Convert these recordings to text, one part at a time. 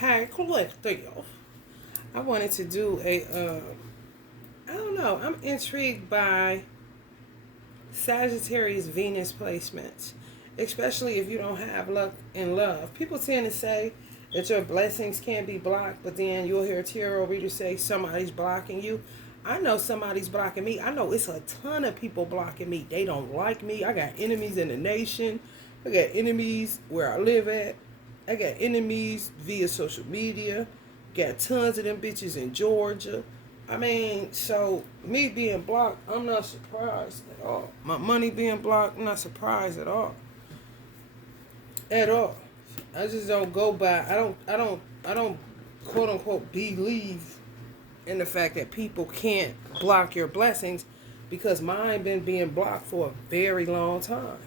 Hey, collective. I wanted to do I don't know. I'm intrigued by Sagittarius Venus placements, especially if you don't have luck in love. People tend to say that your blessings can't be blocked, but then you'll hear a tarot reader say somebody's blocking you. I know somebody's blocking me. I know it's a ton of people blocking me. They don't like me. I got enemies in the nation. I got enemies where I live at. I got enemies via social media. Got tons of them bitches in Georgia. I mean, so me being blocked, I'm not surprised at all. My money being blocked, I'm not surprised at all. At all. I just don't go by. I don't quote unquote believe in the fact that people can't block your blessings because mine been being blocked for a very long time.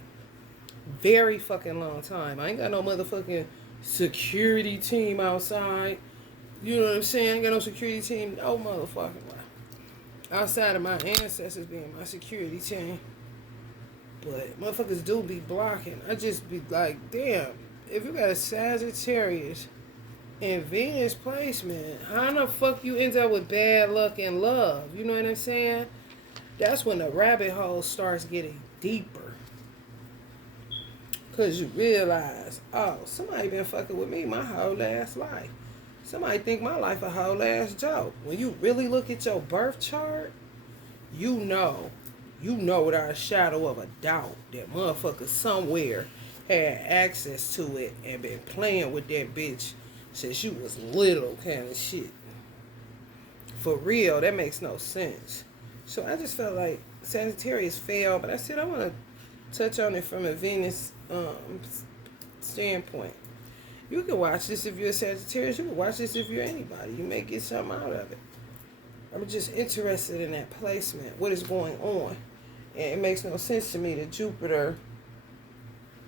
Very fucking long time. I ain't got no motherfucking security team outside. You know what I'm saying? I ain't got no security team. No motherfucking way. Outside of my ancestors being my security team. But motherfuckers do be blocking. I just be like, damn, if you got a Sagittarius in Venus placement, how the fuck you end up with bad luck and love? You know what I'm saying? That's when the rabbit hole starts getting deeper. Because you realize, oh, somebody been fucking with me my whole last life. Somebody think my life a whole ass joke. When you really look at your birth chart, you know without a shadow of a doubt that motherfucker somewhere had access to it and been playing with that bitch since you was little kind of shit. For real, that makes no sense. So I just felt like Sagittarius failed, but I said I want to touch on it from a Venus standpoint. You can watch this if you're a Sagittarius. You can watch this if you're anybody. You may get something out of it. I'm just interested in that placement. What is going on? And it makes no sense to me that Jupiter,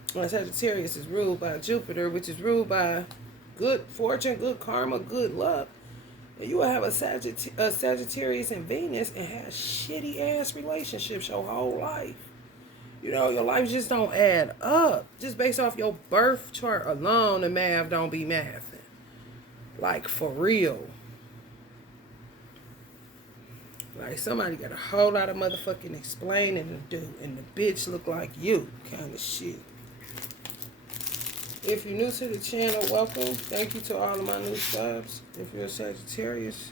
Sagittarius is ruled by Jupiter, which is ruled by good fortune, good karma, good luck. And you will have a Sagittarius in Venus and have shitty ass relationships your whole life. You know, your life just don't add up. Just based off your birth chart alone, the math don't be mathing. Like, for real. Like, somebody got a whole lot of motherfucking explaining to do. And the bitch look like you kind of shit. If you're new to the channel, welcome. Thank you to all of my new subs. If you're a Sagittarius,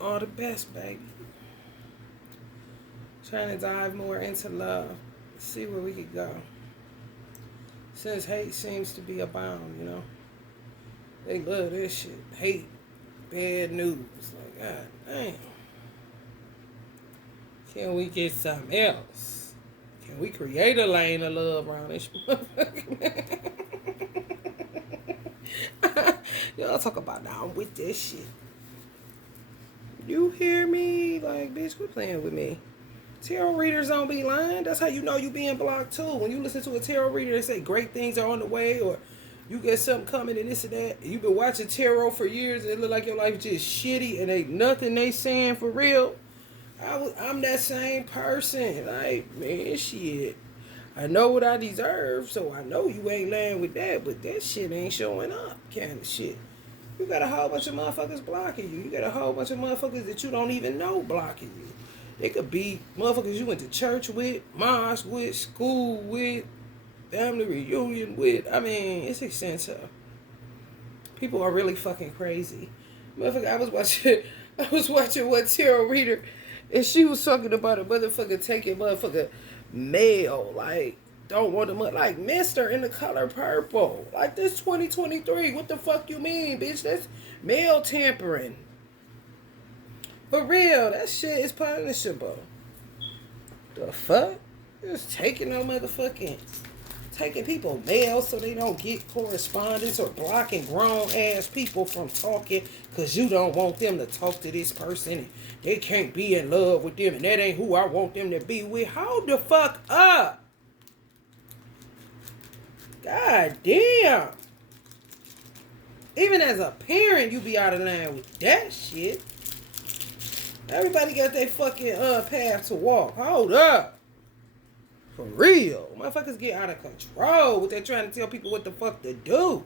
all the best, baby. Trying to dive more into love. See where we could go. Since hate seems to be abound, you know. They love this shit. Hate. Bad news. Like, God damn. Can we get something else? Can we create a lane of love around this motherfucker? Y'all talk about now I'm with this shit. You hear me? Like, bitch, quit playing with me. Tarot readers don't be lying. That's how you know you being blocked too. When you listen to a tarot reader, they say great things are on the way, or you get something coming and this and that. You've been watching tarot for years and it look like your life just shitty and ain't nothing they saying for real. I'm that same person. Like, man, shit. I know what I deserve, so I know you ain't lying with that, but that shit ain't showing up kind of shit. You got a whole bunch of motherfuckers blocking you. You got a whole bunch of motherfuckers that you don't even know blocking you. It could be motherfuckers you went to church with, mosque with, school with, family reunion with. I mean, it's extensive. People are really fucking crazy. Motherfucker, I was watching one tarot reader, and she was talking about a motherfucker taking motherfucker mail, like, don't want them, like, Mister in the color purple. Like, this 2023. What the fuck you mean, bitch? That's mail tampering. For real, that shit is punishable. The fuck? Just taking people mail so they don't get correspondence, or blocking grown ass people from talking because you don't want them to talk to this person and they can't be in love with them and that ain't who I want them to be with. Hold the fuck up. God damn. Even as a parent, you be out of line with that shit. Everybody got their fucking path to walk. Hold up. For real. Motherfuckers get out of control. What they trying to tell people what the fuck to do.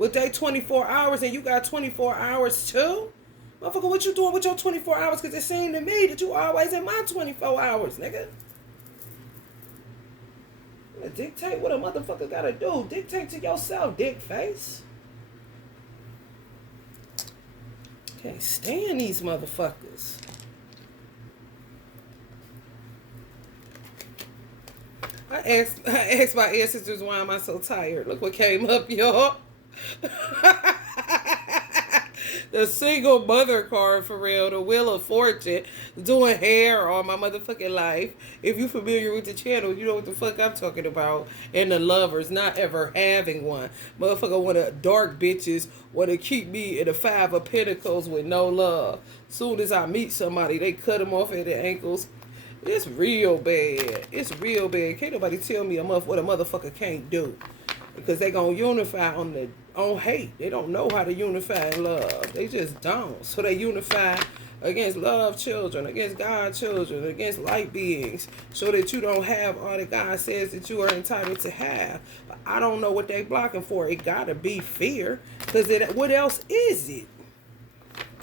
with they 24 hours and you got 24 hours too? Motherfucker, what you doing with your 24 hours? Because it seemed to me that you always in my 24 hours, nigga. Dictate what a motherfucker gotta do. Dictate to yourself, dick face. Can't stand these motherfuckers. I asked my ancestors why am I so tired. Look what came up, y'all. The single mother card for real, the Wheel of Fortune, doing hair all my motherfucking life. If you familiar with the channel, you know what the fuck I'm talking about. And the lovers not ever having one. Motherfucker wanna dark bitches wanna keep me in the 5 of Pentacles with no love. Soon as I meet somebody, they cut them off at the ankles. It's real bad. It's real bad. Can't nobody tell me what a motherfucker can't do. Because they gonna unify on hate. They don't know how to unify in love. They just don't. So they unify against love children, against God children, against light beings, so that you don't have all that God says that you are entitled to have. But I don't know what they blocking for. It gotta be fear. Because what else is it?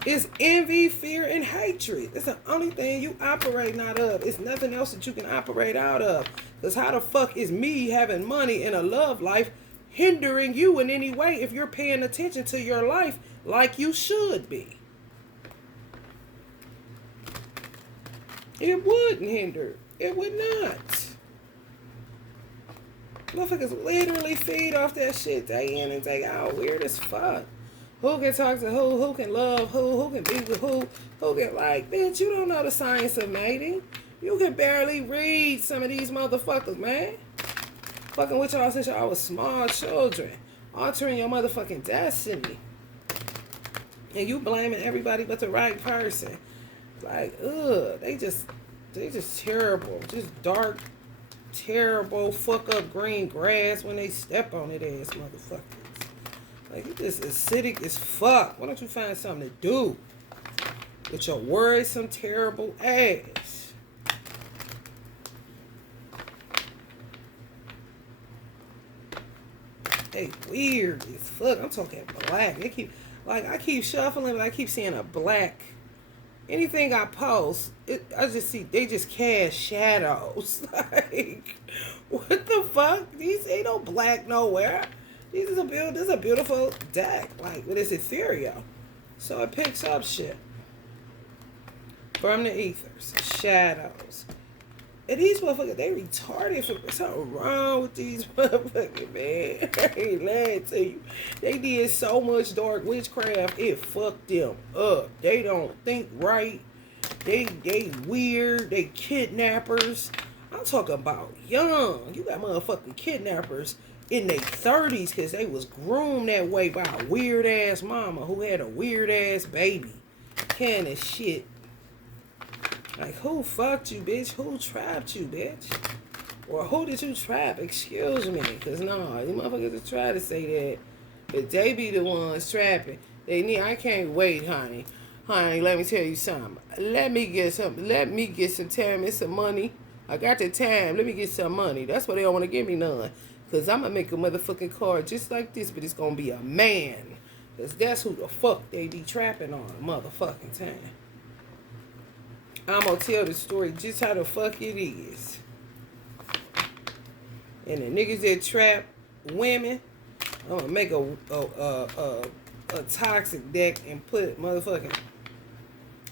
It's envy, fear, and hatred. That's the only thing you operating out of. It's nothing else that you can operate out of. Because how the fuck is me having money in a love life hindering you in any way if you're paying attention to your life like you should be? It wouldn't hinder. It would not. Motherfuckers literally feed off that shit day in and day out. Weird as fuck. Who can talk to who can love who can be with who can, like, bitch, you don't know the science of mating. You can barely read some of these motherfuckers, man. Fucking with y'all since y'all was small children. Altering your motherfucking destiny. And you blaming everybody but the right person. Like, ugh, they just terrible. Just dark, terrible, fuck up green grass when they step on it ass motherfuckers. Like, you just acidic as fuck. Why don't you find something to do with your worrisome, terrible ass? They weird as fuck. I'm talking black. I keep shuffling, but I keep seeing a black. Anything I post, I just see they just cast shadows. Like, what the fuck? These ain't no black nowhere. This is a beautiful deck, like, but it's ethereal, so it picks up shit from the ethers, shadows. And these motherfuckers, they retarded. For something wrong with these motherfuckers, man. I ain't lying to you. They did so much dark witchcraft, it fucked them up. They don't think right. They weird. They kidnappers. I'm talking about young. You got motherfucking kidnappers in their 30s because they was groomed that way by a weird ass mama who had a weird ass baby. Kind of shit. Like, who fucked you, bitch? Who trapped you, bitch? Or who did you trap? Excuse me. Because no, you motherfuckers try to say that. But they be the ones trapping. I can't wait, honey. Honey, let me tell you something. Let me get some time and some money. I got the time. Let me get some money. That's why they don't want to give me none. Because I'm going to make a motherfucking card just like this, but it's going to be a man. Because that's who the fuck they be trapping on a motherfucking time. I'm going to tell the story just how the fuck it is. And the niggas that trap women, I'm going to make a toxic deck and put motherfucking,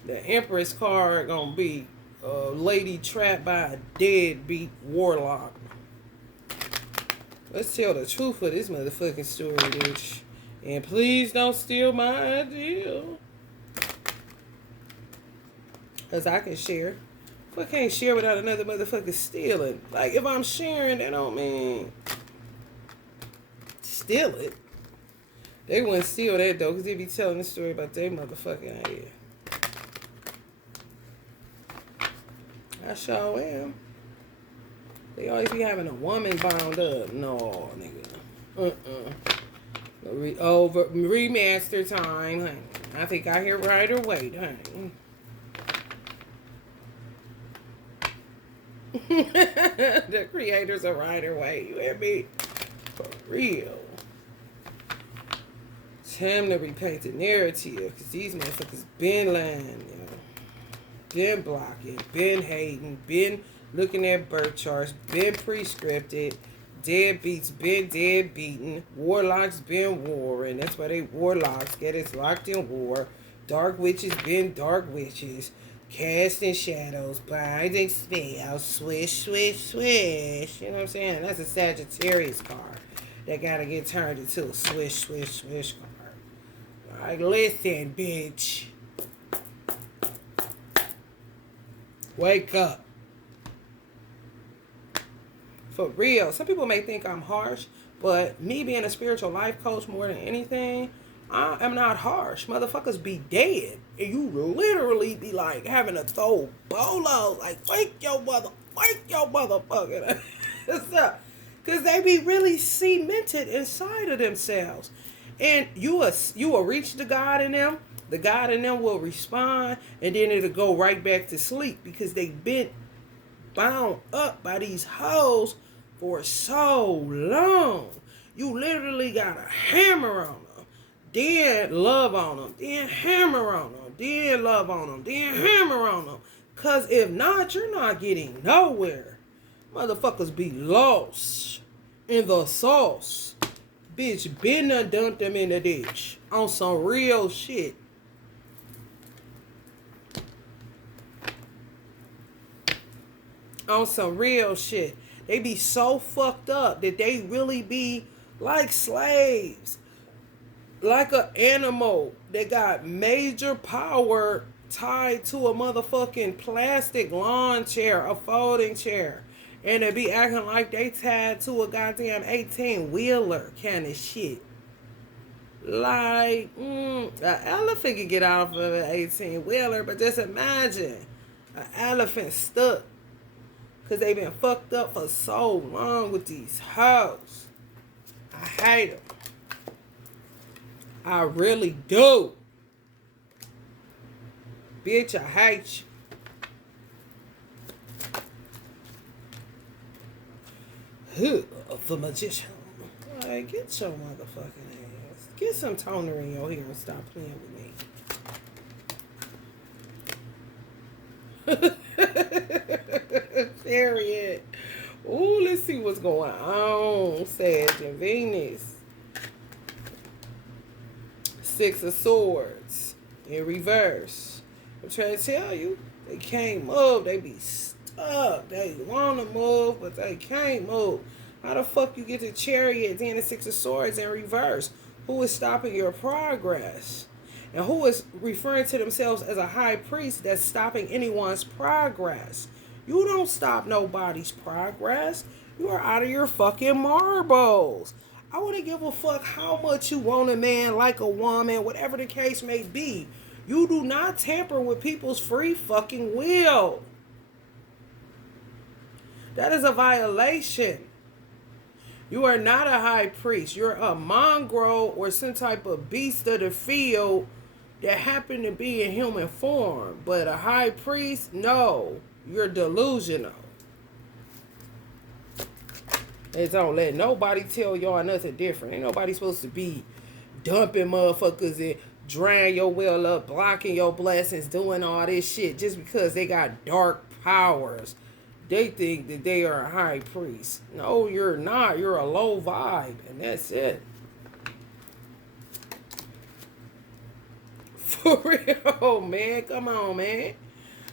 the Empress card going to be a lady trapped by a deadbeat warlock. Let's tell the truth of this motherfucking story, bitch. And please don't steal my idea. Because I can share. But I can't share without another motherfucker stealing. Like, if I'm sharing, that don't mean steal it. They wouldn't steal that, though, because they be telling the story about their motherfucking head. I sure am. They always be having a woman bound up. No, nigga. Remaster time, honey. I think I hear Rider Waite, honey. The creators of Rider Waite. You hear me? For real. Time to repaint the narrative, because these motherfuckers been lying, you know. Been blocking, been hating, been looking at birth charts, been prescripted, deadbeats been dead beaten, warlocks been warring. That's why they warlocks, get us locked in war. Dark witches been dark witches, casting shadows, blinding spells, swish, swish, swish. You know what I'm saying? That's a Sagittarius card that gotta get turned into a swish, swish, swish card. Like, listen, bitch. Wake up. For real. Some people may think I'm harsh, but me being a spiritual life coach more than anything, I am not harsh. Motherfuckers be dead. And you literally be like having to throw bolos. Like, wake your motherfucker. What's up? Because they be really cemented inside of themselves. And you will reach the God in them. The God in them will respond, and then it'll go right back to sleep because they've been bound up by these hoes for so long. You literally got to hammer on them, then love on them, then hammer on them, then love on them, then hammer on them. Because if not, you're not getting nowhere. Motherfuckers be lost in the sauce. Bitch, been done dumped them in the ditch on some real shit. On some real shit. They be so fucked up that they really be like slaves. Like an animal that got major power tied to a motherfucking plastic lawn chair, a folding chair. And they be acting like they tied to a goddamn 18-wheeler kind of shit. Like, an elephant can get off of an 18-wheeler, but just imagine an elephant stuck. Because they've been fucked up for so long with these hoes. I hate them. I really do. Bitch, I hate you. The magician. Like, get your motherfucking ass. Get some toner in your hair and stop playing with me. Period. Ooh, let's see what's going on. Sag and Venus. Six of Swords in reverse. I'm trying to tell you, they can't move. They be stuck. They want to move, but they can't move. How the fuck you get the Chariot, then the Six of Swords in reverse? Who is stopping your progress? And who is referring to themselves as a high priest that's stopping anyone's progress? You don't stop nobody's progress. You are out of your fucking marbles. I wouldn't give a fuck how much you want a man, like a woman, whatever the case may be. You do not tamper with people's free fucking will. That is a violation. You are not a high priest. You're a mongrel or some type of beast of the field that happen to be in human form. But a high priest, no. You're delusional. And don't let nobody tell y'all nothing different. Ain't nobody supposed to be dumping motherfuckers and drying your well up, blocking your blessings, doing all this shit just because they got dark powers. They think that they are a high priest. No, you're not. You're a low vibe, and that's it. For real, man. Come on, man.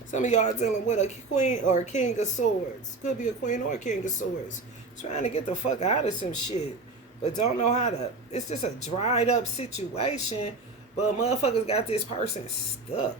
Some of y'all dealing with a queen or a king of swords. Could be a queen or a king of swords. Trying to get the fuck out of some shit. But don't know how to. It's just a dried up situation. But motherfuckers got this person stuck.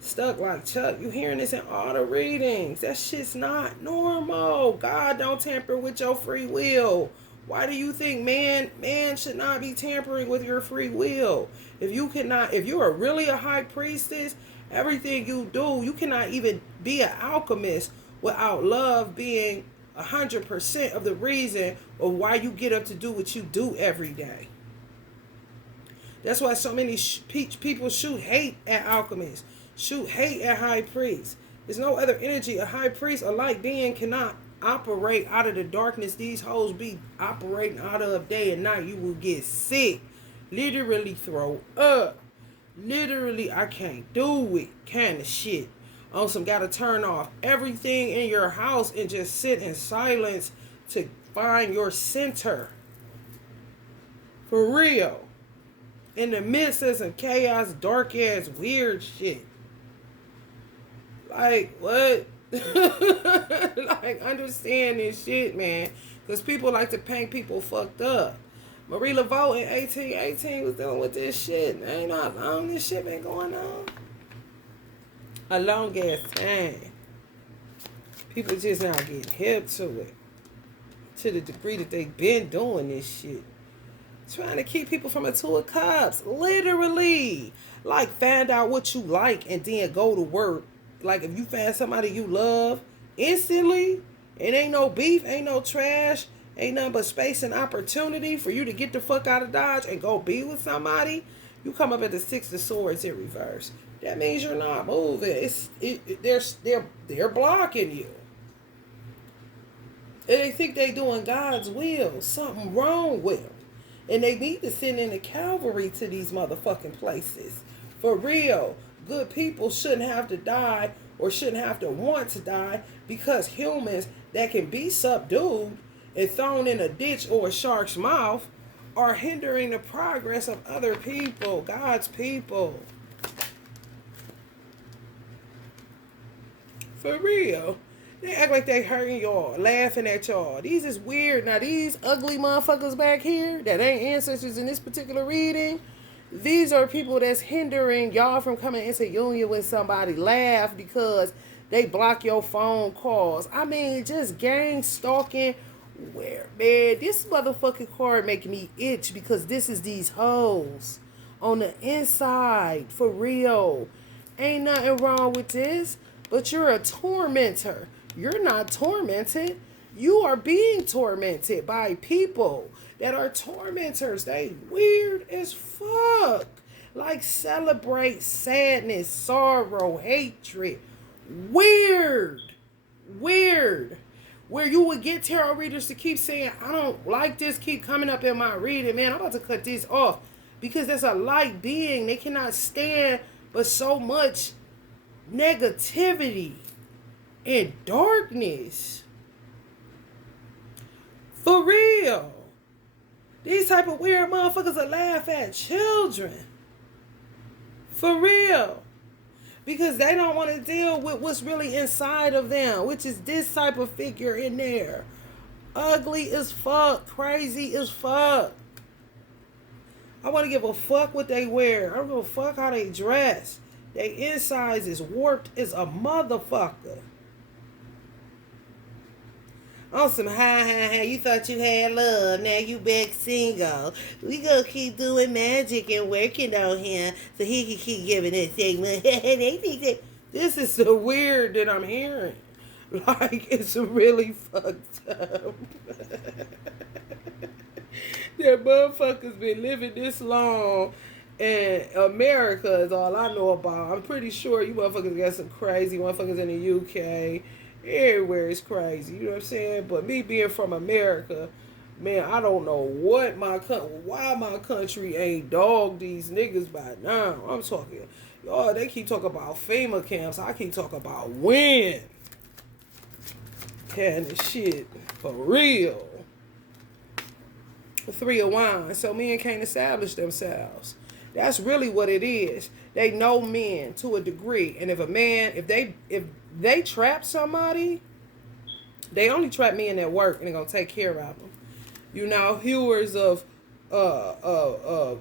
Stuck like Chuck. You hearing this in all the readings. That shit's not normal. God don't tamper with your free will. Why do you think man should not be tampering with your free will? If you are really a high priestess, everything you do, you cannot even be an alchemist without love being 100% of the reason of why you get up to do what you do every day. That's why so many people shoot hate at alchemists, shoot hate at high priests. There's no other energy. A high priest, a light being, cannot operate out of the darkness these hoes be operating out of day and night. You will get sick. Literally throw up. Literally, I can't do it kind of shit. On some gotta turn off everything in your house and just sit in silence to find your center. For real. In the midst of some chaos, dark ass, weird shit. Like, what? Like, understand this shit, man. Because people like to paint people fucked up. Marie Laveau in 1818 was dealing with this shit. Ain't not long this shit been going on. A long ass time. People just not getting hip to it. To the degree that they been doing this shit. Trying to keep people from a two of cups. Literally. Like, find out what you like and then go to work. Like, if you find somebody you love, instantly, it ain't no beef, ain't no trash, ain't nothing but space and opportunity for you to get the fuck out of Dodge and go be with somebody, you come up at the Six of Swords in reverse. That means you're not moving. They're blocking you. And they think they doing God's will. Something wrong with them. And they need to send in the cavalry to these motherfucking places. For real. Good people shouldn't have to die or shouldn't have to want to die because humans that can be subdued and thrown in a ditch or a shark's mouth are hindering the progress of other people, God's people. For real. They act like they hurting y'all, laughing at y'all. These is weird. Now, these ugly motherfuckers back here that ain't ancestors in this particular reading, these are people that's hindering y'all from coming into union with somebody. Laugh because they block your phone calls. I mean, just gang stalking. Where, man, this motherfucking card making me itch because this is these hoes on the inside. For real. Ain't nothing wrong with this, but you're a tormentor. You're not tormented. You are being tormented by people that are tormentors. They weird as fuck. Like, celebrate sadness, sorrow, hatred. Weird. Where you would get tarot readers to keep saying, I don't like this, keep coming up in my reading. Man, I'm about to cut this off. Because there's a light being. They cannot stand but so much negativity and darkness. For real. These type of weird motherfuckers will laugh at children. For real. Because they don't want to deal with what's really inside of them, which is this type of figure in there. Ugly as fuck. Crazy as fuck. I want to give a fuck what they wear. I don't give a fuck how they dress. Their insides is warped as a motherfucker. On some you thought you had love, now you back single. We gonna keep doing magic and working on him so he can keep giving us segment. They think that this is so weird that I'm hearing. Like, it's really fucked up. That motherfuckers been living this long and America is all I know about. I'm pretty sure you motherfuckers got some crazy motherfuckers in the UK. Everywhere is crazy, you know what I'm saying? But me being from America, man, I don't know why my country ain't dogged these niggas by now. I'm talking, y'all, they keep talking about FEMA camps. I keep talking about when. Kind of shit, for real. Three of Wands, so men can't establish themselves. That's really what it is. They know men to a degree, and if they trap somebody, they only trap men at work, and they're gonna take care of them. You know, hewers of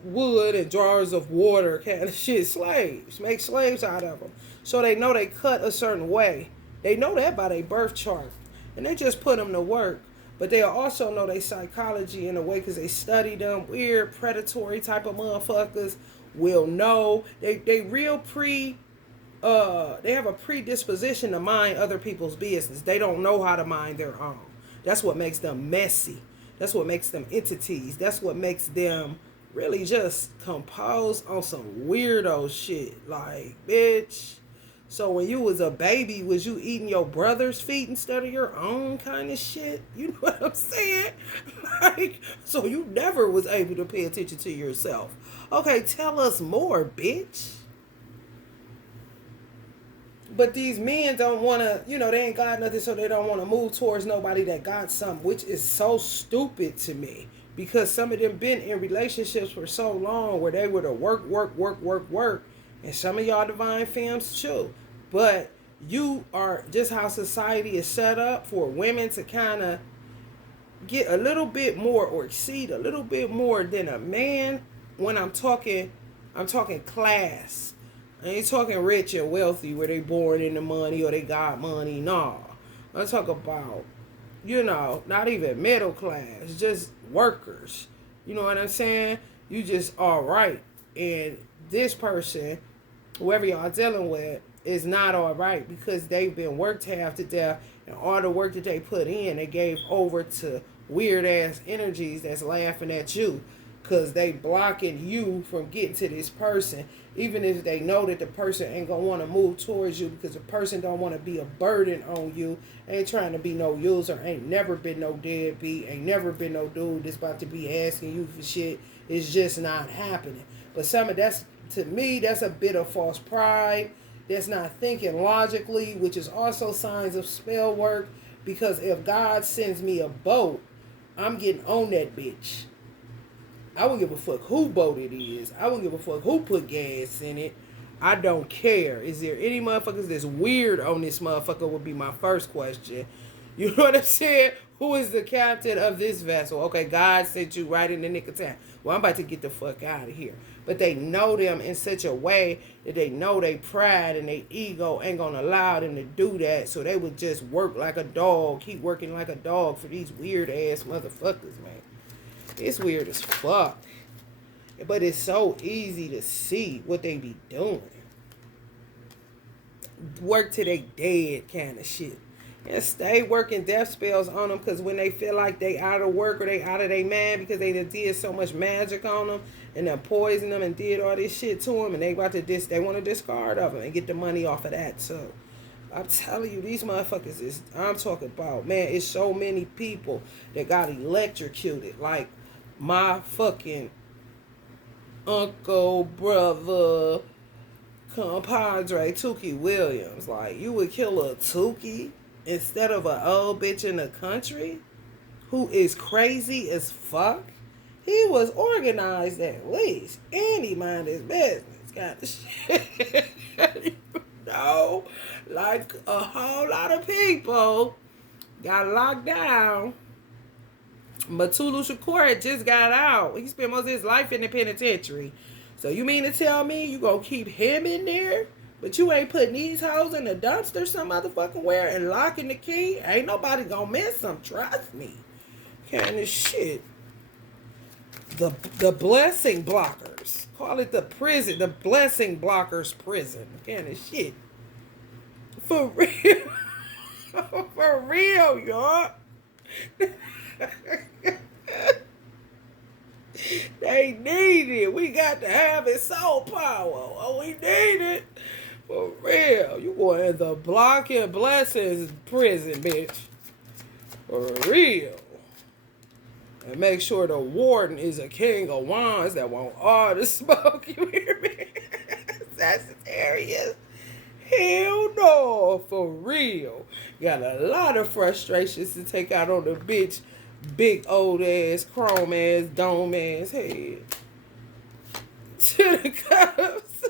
wood and drawers of water, kind of shit. Slaves, make slaves out of them. So they know they cut a certain way. They know that by their birth chart, and they just put them to work. But they also know their psychology in a way because they study them. Weird, predatory type of motherfuckers will know. They have a predisposition to mind other people's business. They don't know how to mind their own. That's what makes them messy. That's what makes them entities. That's what makes them really just composed on some weirdo shit. Like, bitch, So when you was a baby, was you eating your brother's feet instead of your own kind of shit? You know what I'm saying? Like, so you never was able to pay attention to yourself. Okay, tell us more, bitch. But these men don't want to, they ain't got nothing, so they don't want to move towards nobody that got something, which is so stupid to me. Because some of them been in relationships for so long where they would have work. And some of y'all divine femmes too. But you are just how society is set up for women to kind of get a little bit more or exceed a little bit more than a man. When I'm talking class. I ain't talking rich and wealthy where they born in the money or they got money. No. I'm talking about, not even middle class, just workers. You know what I'm saying? You just all right. And this person, whoever y'all dealing with, is not all right because they've been worked half to death, and all the work that they put in, they gave over to weird ass energies that's laughing at you because they blocking you from getting to this person, even if they know that the person ain't gonna want to move towards you because the person don't want to be a burden on you, ain't trying to be no user, ain't never been no deadbeat, ain't never been no dude that's about to be asking you for shit. It's just not happening. But some of that's, to me, that's a bit of false pride. That's not thinking logically, which is also signs of spell work. Because if God sends me a boat, I'm getting on that bitch. I won't give a fuck who boat it is. I won't give a fuck who put gas in it. I don't care. Is there any motherfuckers that's weird on this motherfucker would be my first question. You know what I'm saying? Who is the captain of this vessel? Okay, God sent you right in the nick of time. Well, I'm about to get the fuck out of here. But they know them in such a way that they know their pride and their ego ain't going to allow them to do that. So they would just work like a dog, keep working like a dog for these weird ass motherfuckers, man. It's weird as fuck. But it's so easy to see what they be doing. Work till they dead kind of shit. And stay working death spells on them because when they feel like they out of work or they out of their mind because they did so much magic on them and then poisoned them and did all this shit to them and they want to discard of them and get the money off of that too. I'm telling you, these motherfuckers I'm talking about, man, it's so many people that got electrocuted. Like my fucking uncle, brother, compadre, Tukey Williams. Like, you would kill a Tukey instead of an old bitch in the country who is crazy as fuck? He was organized at least. And he minded his business. Kind of shit. No. Like a whole lot of people got locked down. Matulu Shakur just got out. He spent most of his life in the penitentiary. So you mean to tell me you gonna keep him in there? But you ain't putting these hoes in the dumpster some motherfucking where and locking the key? Ain't nobody gonna miss them, trust me. Kind of shit. The blessing blockers. Call it the prison. The blessing blockers prison. Kind of shit. For real. For real, y'all. They need it. We got to have it soul power. Oh, we need it. For real. You going in the blocking blessings prison, bitch. For real. And make sure the warden is a king of wands that want all the smoke. You hear me? Sagittarius. Hell no. For real. Got a lot of frustrations to take out on the bitch. Big old ass, chrome ass, dome ass head. To the cops.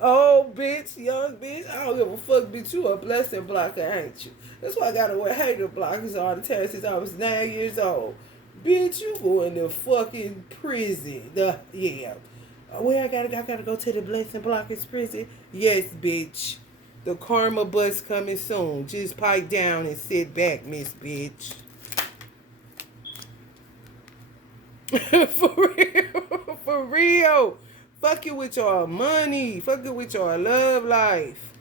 Old bitch, young bitch. I don't give a fuck, bitch. You a blessing blocker, ain't you? That's why I gotta wear hater blockers all the time since I was 9 years old. Bitch, you going to fucking prison. Yeah. Where I gotta go to the blessing blockers prison? Yes, bitch. The karma bus coming soon. Just pipe down and sit back, Miss Bitch. For real. For real. Fuck it with your money. Fuck it with your love life.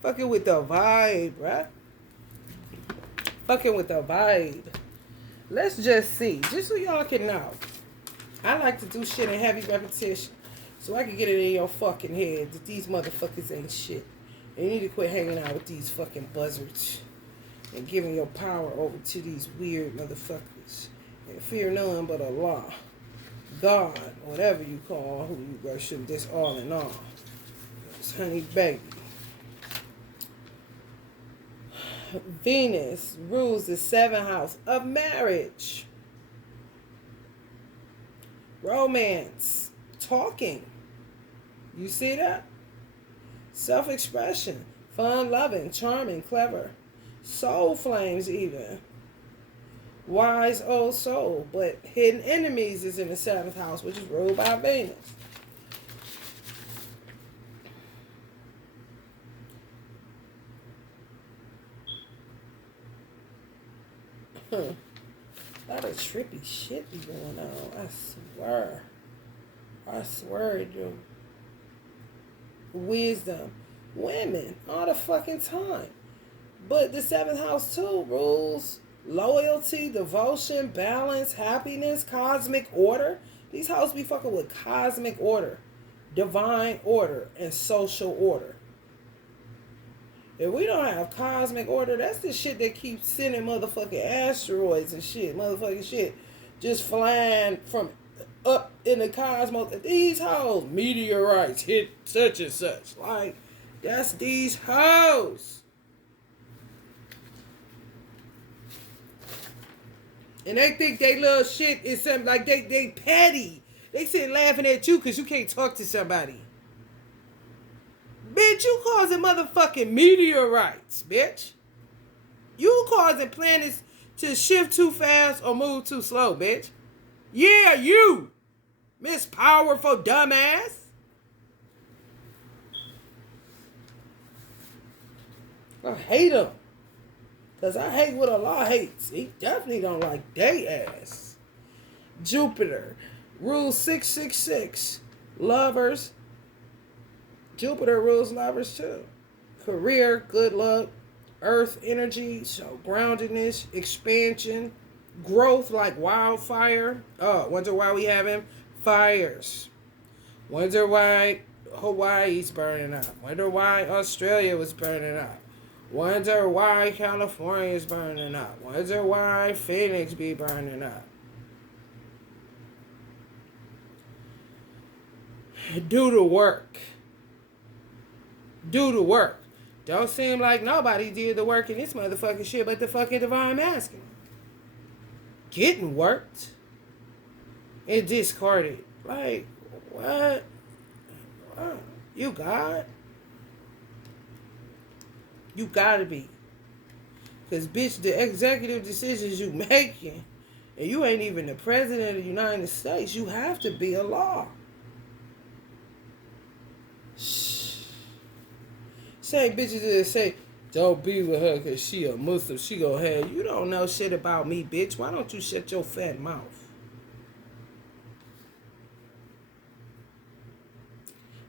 Fuck it with the vibe, right? Fucking with the vibe. Let's just see. Just so y'all can know. I like to do shit in heavy repetition. So I can get it in your fucking head that these motherfuckers ain't shit. And you need to quit hanging out with these fucking buzzards and giving your power over to these weird motherfuckers. And fear none but Allah, God, whatever you call who you worship, this all in all. It's honey baby. Venus rules the 7th house of marriage, romance, talking. You see that? Self-expression, fun, loving, charming, clever, soul flames even. Wise old soul, but hidden enemies is in the 7th house, which is ruled by Venus. A lot of trippy shit be going on. I swear it do. Wisdom. Women all the fucking time. But the 7th house too rules loyalty, devotion, balance, happiness, cosmic order. These houses be fucking with cosmic order, divine order, and social order. If we don't have cosmic order, that's the shit that keeps sending motherfucking asteroids and shit, motherfucking shit, just flying from up in the cosmos. These hoes, meteorites hit such and such. Like, that's these hoes. And they think they little shit is something like they petty. They sit laughing at you because you can't talk to somebody. Bitch, you causing motherfucking meteorites, bitch. You causing planets to shift too fast or move too slow, bitch. Yeah, you, Miss Powerful Dumbass. I hate them. Because I hate what Allah hates. He definitely don't like they ass. Jupiter rules 666. Lovers. Jupiter rules lovers too. Career, good luck, earth energy, so groundedness, expansion, growth like wildfire. Oh, wonder why we having fires. Wonder why Hawaii's burning up. Wonder why Australia was burning up. Wonder why California's burning up. Wonder why Phoenix be burning up. Do the work. Do the work. Don't seem like nobody did the work in this motherfucking shit but the fucking divine masculine. Getting worked and discarded. Like, what? Wow. You God? You gotta be. Because, bitch, the executive decisions you making, and you ain't even the president of the United States, you have to be a law. Same bitches that say, don't be with her because she a Muslim, she gonna have, you don't know shit about me, bitch. Why don't you shut your fat mouth?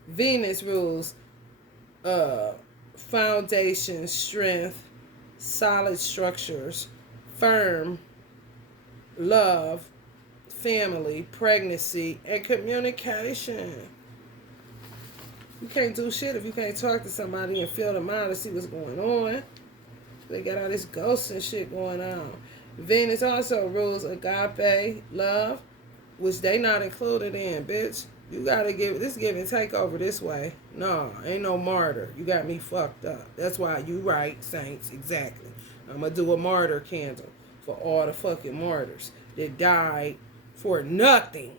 Venus rules foundation, strength, solid structures, firm, love, family, pregnancy, and communication. You can't do shit if you can't talk to somebody and feel them out and see what's going on. They got all this ghosts and shit going on. Venus also rules agape, love, which they not included in, bitch. You gotta give and take over this way. No, ain't no martyr. You got me fucked up. That's why you right, saints, exactly. I'm gonna do a martyr candle for all the fucking martyrs that died for nothing.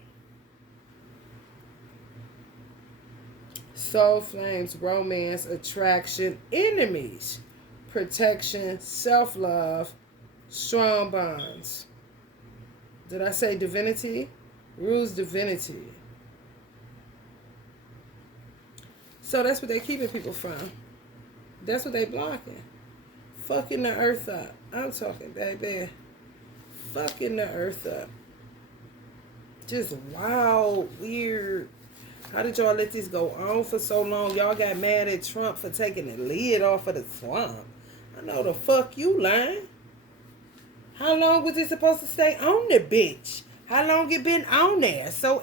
Soul flames, romance, attraction, enemies, protection, self-love, strong bonds. Did I say divinity? Rules divinity. So that's what they keeping people from. That's what they blocking. Fucking the earth up. I'm talking, baby. Fucking the earth up. Just wild, weird. How did y'all let this go on for so long? Y'all got mad at Trump for taking the lid off of the swamp. I know the fuck you lying. How long was it supposed to stay on the bitch? How long it been on there? So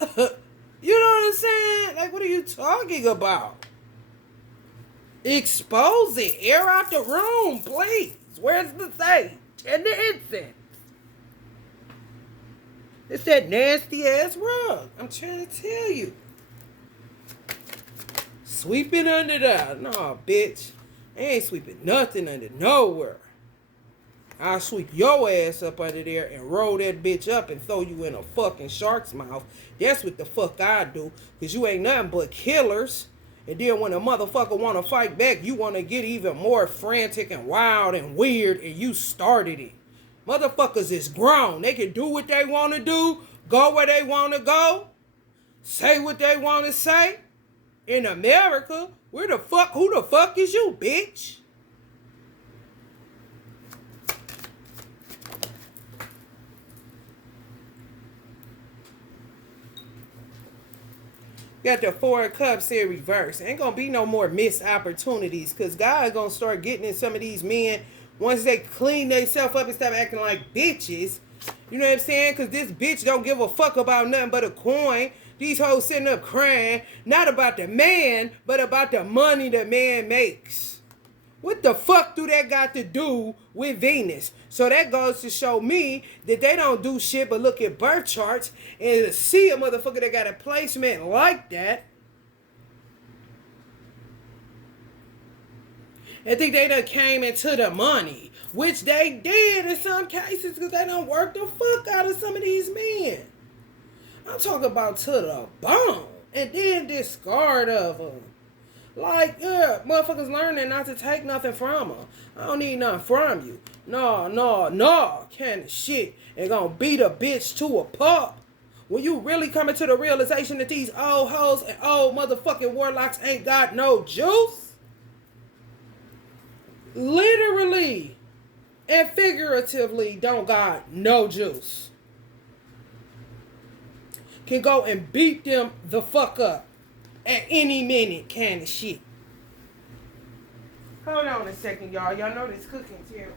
You know what I'm saying? Like, what are you talking about? Expose it. Air out the room, please. Where's the sage and the incense? It's that nasty ass rug. I'm trying to tell you. Sweep it under there. Nah, bitch. I ain't sweeping nothing under nowhere. I'll sweep your ass up under there and roll that bitch up and throw you in a fucking shark's mouth. That's what the fuck I do. Because you ain't nothing but killers. And then when a motherfucker want to fight back, you want to get even more frantic and wild and weird, and you started it. Motherfuckers is grown. They can do what they want to do, go where they want to go, say what they want to say. In America, who the fuck is you, bitch? Got the Four of Cups in reverse. Ain't gonna be no more missed opportunities, because God gonna start getting in some of these men once they clean themselves up and stop acting like bitches. You know what I'm saying? Because this bitch don't give a fuck about nothing but a coin. These hoes sitting up crying, not about the man, but about the money the man makes. What the fuck do that got to do with Venus? So that goes to show me that they don't do shit but look at birth charts and to see a motherfucker that got a placement like that. I think they done came into the money, which they did in some cases because they done worked the fuck out of some of these men. I'm talking about to the bone and then discard of them. Like, yeah, motherfuckers learning not to take nothing from them. I don't need nothing from you. No, kind of shit. And gonna beat a bitch to a pulp. When you really coming to the realization that these old hoes and old motherfucking warlocks ain't got no juice. Literally and figuratively don't got no juice. Can go and beat them the fuck up at any minute kind of shit. Hold on a second, y'all. Y'all know this cooking terrible.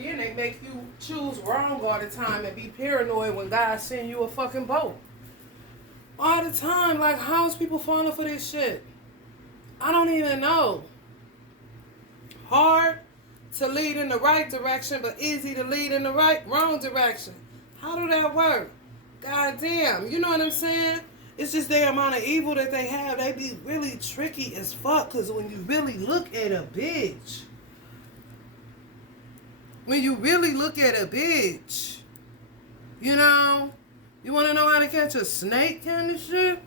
then they make you choose wrong all the time and be paranoid when God send you a fucking boat. All the time. Like, how's people falling for this shit? I don't even know. Hard to lead in the right direction, but easy to lead in the wrong direction. How do that work? God damn. You know what I'm saying? It's just the amount of evil that they have. They be really tricky as fuck. Because when you really look at a bitch, you know, you want to know how to catch a snake kind of shit?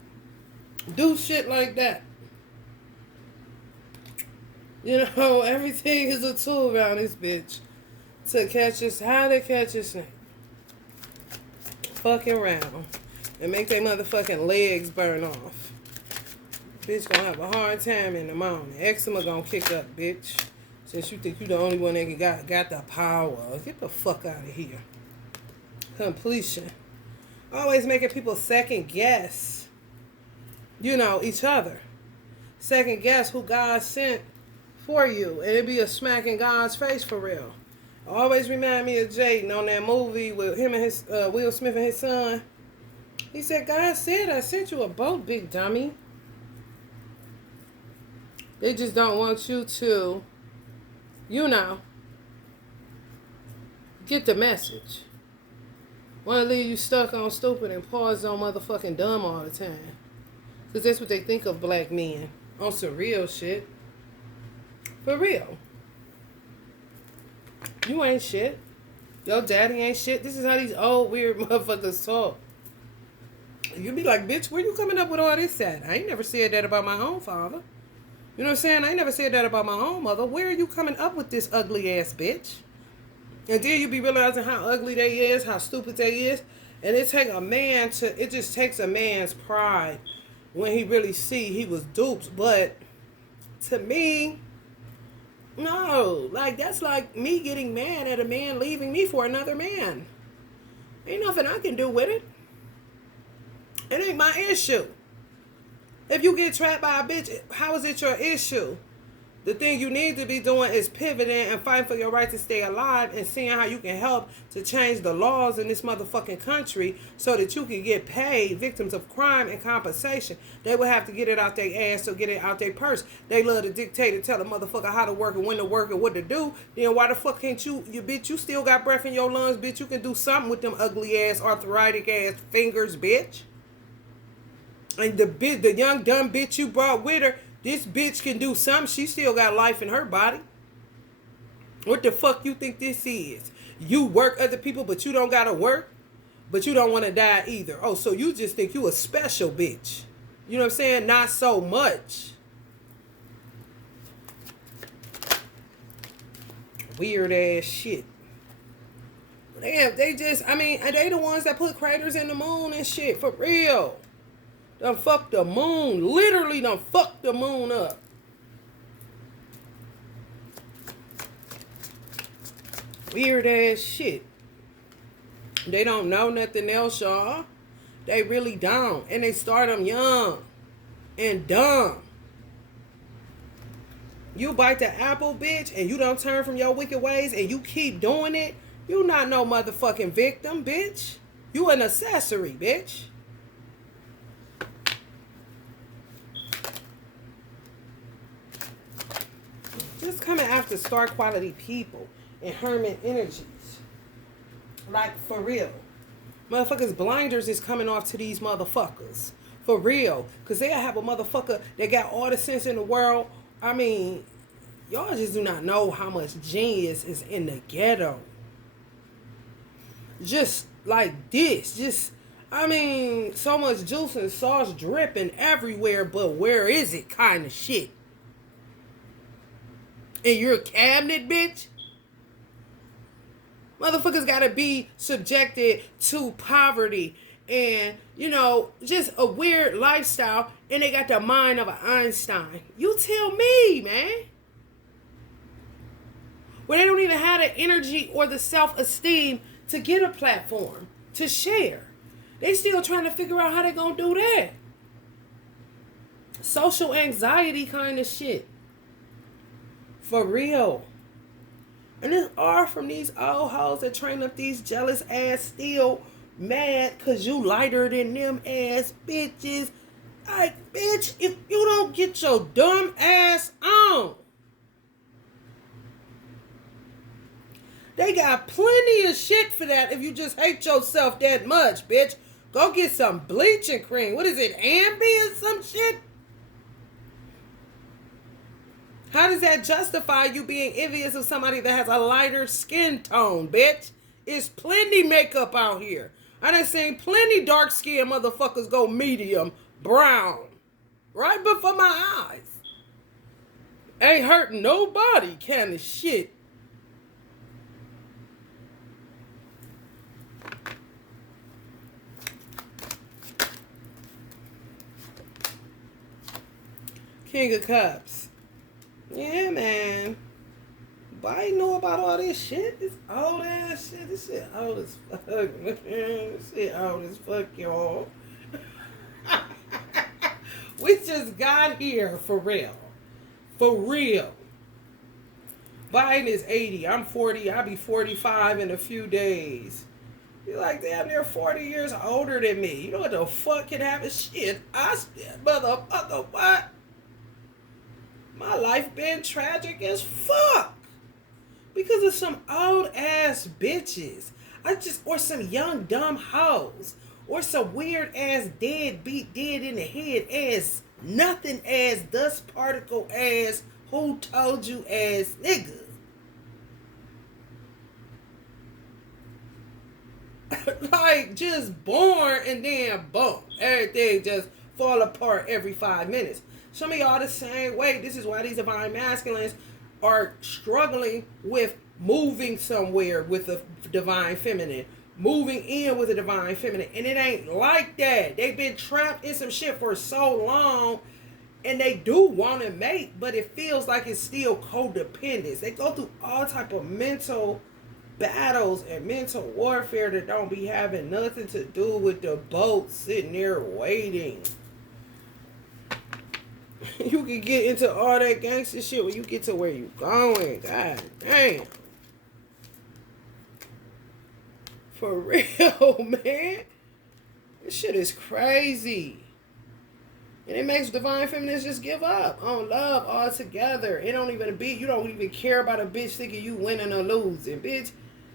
Do shit like that. You know, everything is a tool around this bitch to catch us. How to catch a snake? Fucking round and make their motherfucking legs burn off. Bitch gonna have a hard time in the morning. Eczema gonna kick up, bitch. Since you think you the only one that got the power. Get the fuck out of here. Completion. Always making people second guess, you know, each other. Second guess who God sent for you. And it be a smack in God's face for real. Always remind me of Jaden on that movie with him and his Will Smith and his son. He said, God said I sent you a boat, big dummy. They just don't want you to, you know, get the message. Want to leave you stuck on stupid and paused on motherfucking dumb all the time. Because that's what they think of black men. On some real shit. For real. You ain't shit. Your daddy ain't shit. This is how these old weird motherfuckers talk. You be like, bitch, where you coming up with all this at? I ain't never said that about my own father. You know what I'm saying? I ain't never said that about my own mother. Where are you coming up with this ugly ass bitch? And then you be realizing how ugly they is, how stupid they is. And it just takes a man's pride when he really see he was duped. But to me, no, like that's like me getting mad at a man leaving me for another man. Ain't nothing I can do with it. It ain't my issue. If you get trapped by a bitch, how is it your issue? The thing you need to be doing is pivoting and fighting for your right to stay alive and seeing how you can help to change the laws in this motherfucking country so that you can get paid, victims of crime and compensation. They would have to get it out their ass or get it out their purse. They love to dictate and tell a motherfucker how to work and when to work and what to do. Then why the fuck can't you bitch, you still got breath in your lungs, bitch. You can do something with them ugly ass, arthritic ass fingers, bitch. And the young dumb bitch you brought with her, this bitch can do something. She still got life in her body. What the fuck you think this is? You work other people, but you don't gotta work? But you don't want to die either. Oh, so you just think you a special bitch. You know what I'm saying? Not so much. Weird ass shit. They the ones that put craters in the moon and shit. For real. Done fuck the moon. Literally done fuck the moon up. Weird ass shit. They don't know nothing else, y'all. They really don't. And they start them young and dumb. You bite the apple, bitch, and you don't turn from your wicked ways and you keep doing it. You not no motherfucking victim, bitch. You an accessory, bitch. Just coming after star quality people and hermit energies. Like, for real. Motherfuckers' blinders is coming off to these motherfuckers. For real. Because they have a motherfucker that got all the sense in the world. I mean, y'all just do not know how much genius is in the ghetto. Just like this. So much juice and sauce dripping everywhere, but where is it kind of shit. In your cabinet, bitch? Motherfuckers gotta be subjected to poverty and, just a weird lifestyle, and they got the mind of an Einstein. You tell me, man. Where they don't even have the energy or the self-esteem to get a platform to share. They still trying to figure out how they gonna do that. Social anxiety kind of shit. For real. And it's all from these old hoes that train up these jealous ass still mad cause you lighter than them ass bitches. Like, bitch, if you don't get your dumb ass on. They got plenty of shit for that if you just hate yourself that much, bitch. Go get some bleaching cream. What is it, Ambi or some shit? How does that justify you being envious of somebody that has a lighter skin tone, bitch? It's plenty makeup out here. I done seen plenty dark skinned motherfuckers go medium brown right before my eyes. Ain't hurting nobody kind of shit. King of Cups. Yeah, man. But I know about all this shit. This old ass shit. This shit old as fuck, man. This shit old as fuck, y'all. We just got here for real. For real. Biden is 80. I'm 40. I'll be 45 in a few days. You're like damn near 40 years older than me. You know what the fuck can happen? Shit. I still, motherfucker, what? My life been tragic as fuck. Because of some old ass bitches. Or some young dumb hoes. Or some weird ass dead in the head ass, nothing ass, dust particle ass, who told you ass nigga. Like just born and then boom. Everything just fall apart every 5 minutes. Some of y'all the same way. This is why these divine masculines are struggling with moving somewhere with the divine feminine. Moving in with the divine feminine. And it ain't like that. They've been trapped in some shit for so long. And they do want to mate. But it feels like it's still codependence. They go through all type of mental battles and mental warfare that don't be having nothing to do with the boat sitting there waiting. You can get into all that gangster shit when you get to where you going. God damn. For real, man. This shit is crazy. And it makes divine feminists just give up on love altogether. You don't even care about a bitch thinking you winning or losing. Bitch,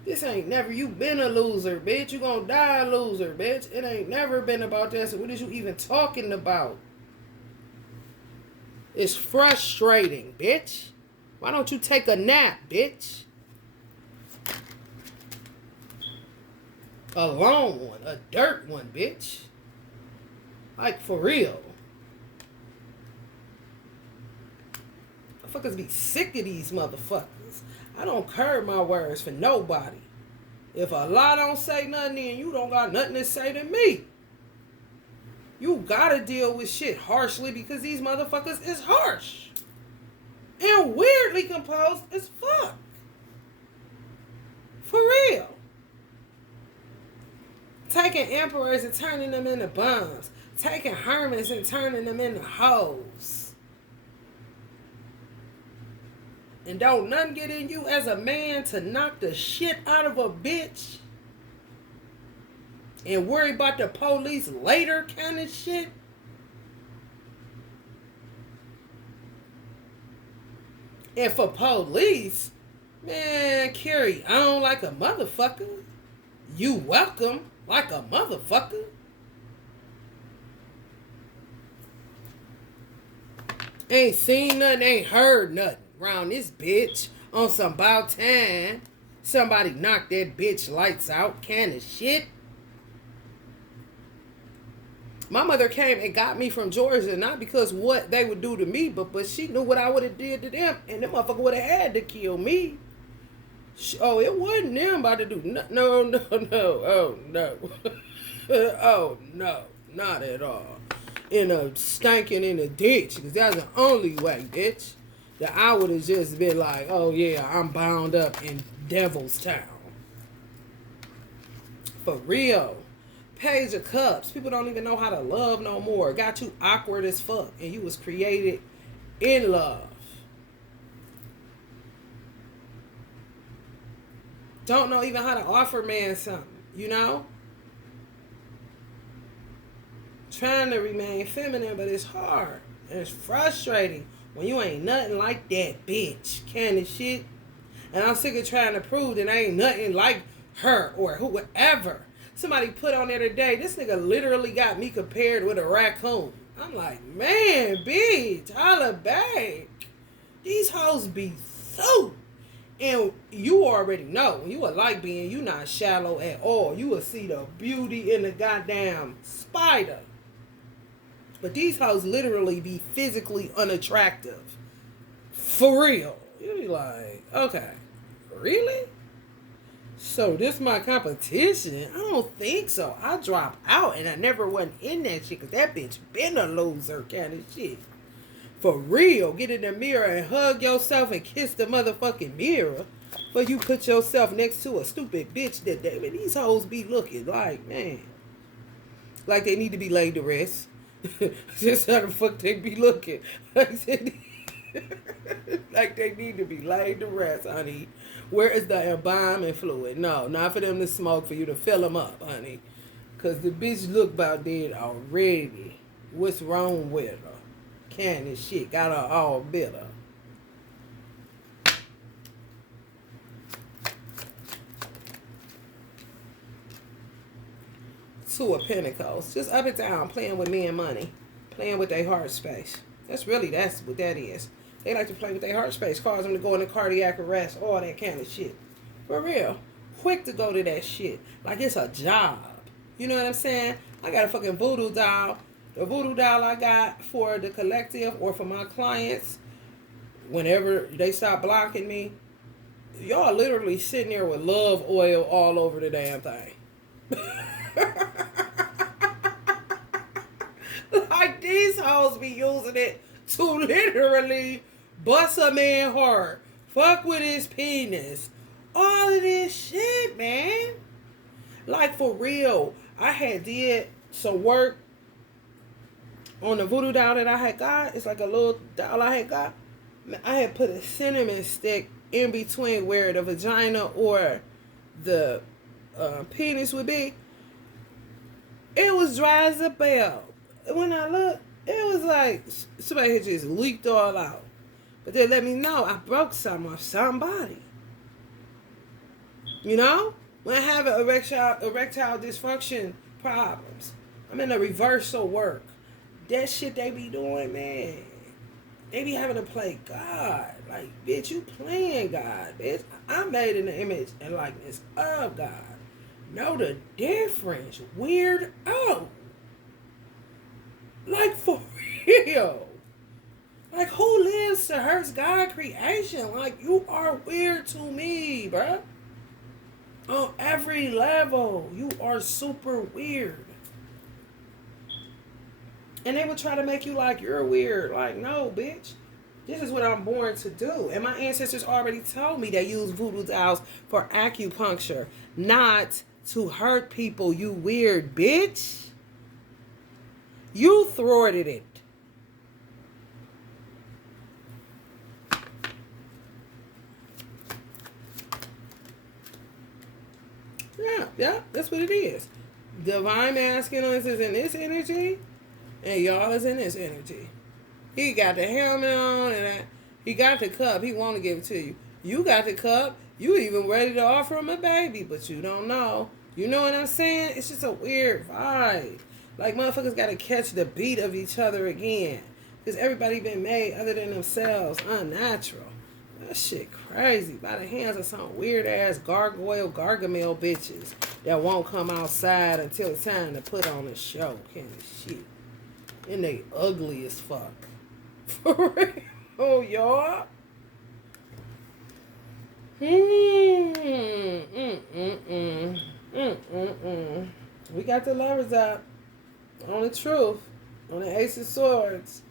this ain't never, you been a loser, bitch. You gonna die a loser, bitch. It ain't never been about that. So what is you even talking about? It's frustrating, bitch. Why don't you take a nap, bitch? A long one, a dirt one, bitch. Like, for real. Motherfuckers be sick of these motherfuckers. I don't curb my words for nobody. If Allah don't say nothing, then you don't got nothing to say to me. You gotta deal with shit harshly because these motherfuckers is harsh. And weirdly composed as fuck. For real. Taking emperors and turning them into bums. Taking hermits and turning them into hoes. And don't none get in you as a man to knock the shit out of a bitch. And worry about the police later kind of shit. And for police, man, carry on like a motherfucker. You welcome like a motherfucker. Ain't seen nothing, ain't heard nothing around this bitch on some about time. Somebody knocked that bitch lights out kind of shit. My mother came and got me from Georgia, not because what they would do to me, but she knew what I would have did to them, and them motherfucker would have had to kill me. Oh, it wasn't them about to do no, oh no, oh no, not at all. Stinking in a ditch, because that's the only way, bitch, that I would have just been like, oh yeah, I'm bound up in Devil's Town. For real. Page of Cups. People don't even know how to love no more. Got you awkward as fuck. And you was created in love. don't know even how to offer man something, you know? Trying to remain feminine, but it's hard. And it's frustrating when you ain't nothing like that bitch kind of shit. And I'm sick of trying to prove that I ain't nothing like her or whoever. Somebody put on there today, this nigga literally got me compared with a raccoon. I'm like, man, bitch, holla back. These hoes be so. And you already know, when you a light being, you not shallow at all. You will see the beauty in the goddamn spider. But these hoes literally be physically unattractive. For real. You be like, okay, really? So this my competition? I don't think so. I drop out and I never went in that shit because that bitch been a loser kind of shit. For real. Get in the mirror and hug yourself and kiss the motherfucking mirror. But you put yourself next to a stupid bitch that these hoes be looking like, man. Like they need to be laid to rest. Just how the fuck they be looking. Like they need to be laid to rest, honey. Where is the embalming fluid? No, not for them to smoke, for you to fill them up, honey. Because the bitch look about dead already. What's wrong with her? Can this shit got her all bitter. Two of Pentacles. Just up and down, playing with men money. Playing with their heart space. That's what that is. They like to play with their heart space. Cause them to go into cardiac arrest. All that kind of shit. For real. Quick to go to that shit. Like it's a job. You know what I'm saying? I got a fucking voodoo doll. The voodoo doll I got for the collective or for my clients. Whenever they stop blocking me. Y'all literally sitting there with love oil all over the damn thing. Like these hoes be using it to literally bust a man heart, fuck with his penis, all of this shit, man. Like for real, I had did some work on the voodoo doll that I had got. It's like a little doll I had got. I had put a cinnamon stick in between where the vagina or the penis would be. It was dry as a bell. When I looked, it was like somebody had just leaked all out. But they let me know I broke some off somebody. You know? When I have erectile dysfunction problems, I'm in a reversal work. That shit they be doing, man. They be having to play God. Like, bitch, you playing God, bitch. I'm made in the image and likeness of God. Know the difference. Weird. Oh. Like, for real. Like, who lives to hurt God's creation? Like, you are weird to me, bruh. On every level, you are super weird. And they would try to make you like you're weird. Like, no, bitch. This is what I'm born to do. And my ancestors already told me they use voodoo dolls for acupuncture, not to hurt people, you weird bitch. You thwarted it. Yeah, that's what it is. Divine masculine is in this energy, and y'all is in this energy. He got the helmet on, and he got the cup. He want to give it to you. You got the cup. You even ready to offer him a baby, but you don't know. You know what I'm saying? It's just a weird vibe. Like, motherfuckers got to catch the beat of each other again. Because everybody been made other than themselves unnatural. That shit crazy. By the hands of some weird-ass gargoyle bitches that won't come outside until it's time to put on a show. Kind of shit. And they ugly as fuck. For real, y'all. We got the lovers up. On the truth. On the Ace of Swords.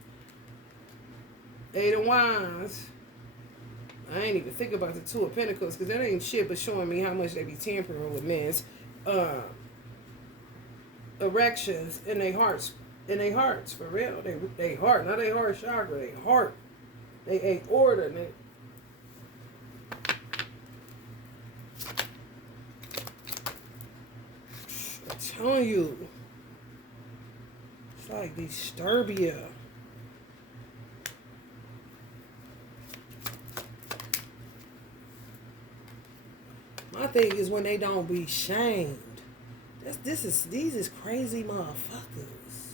Eight of Wands. I ain't even think about the Two of Pentacles because that ain't shit but showing me how much they be tampering with men's erections in their hearts. In their hearts, for real. They heart, not their heart chakra, they heart. They aorta. telling you. It's like Disturbia. My thing is when they don't be shamed. These is crazy motherfuckers.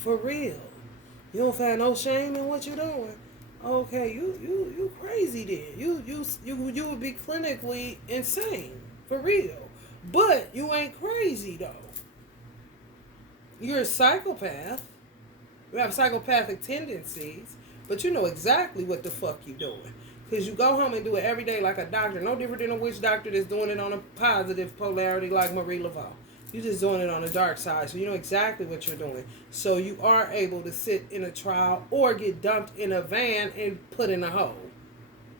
For real. You don't find no shame in what you're doing. Okay, you crazy then. You would be clinically insane. For real. But you ain't crazy though. You're a psychopath. You have psychopathic tendencies, but you know exactly what the fuck you doing. Because you go home and do it every day like a doctor. No different than a witch doctor that's doing it on a positive polarity like Marie Laveau. You're just doing it on the dark side. So you know exactly what you're doing. So you are able to sit in a trial or get dumped in a van and put in a hole.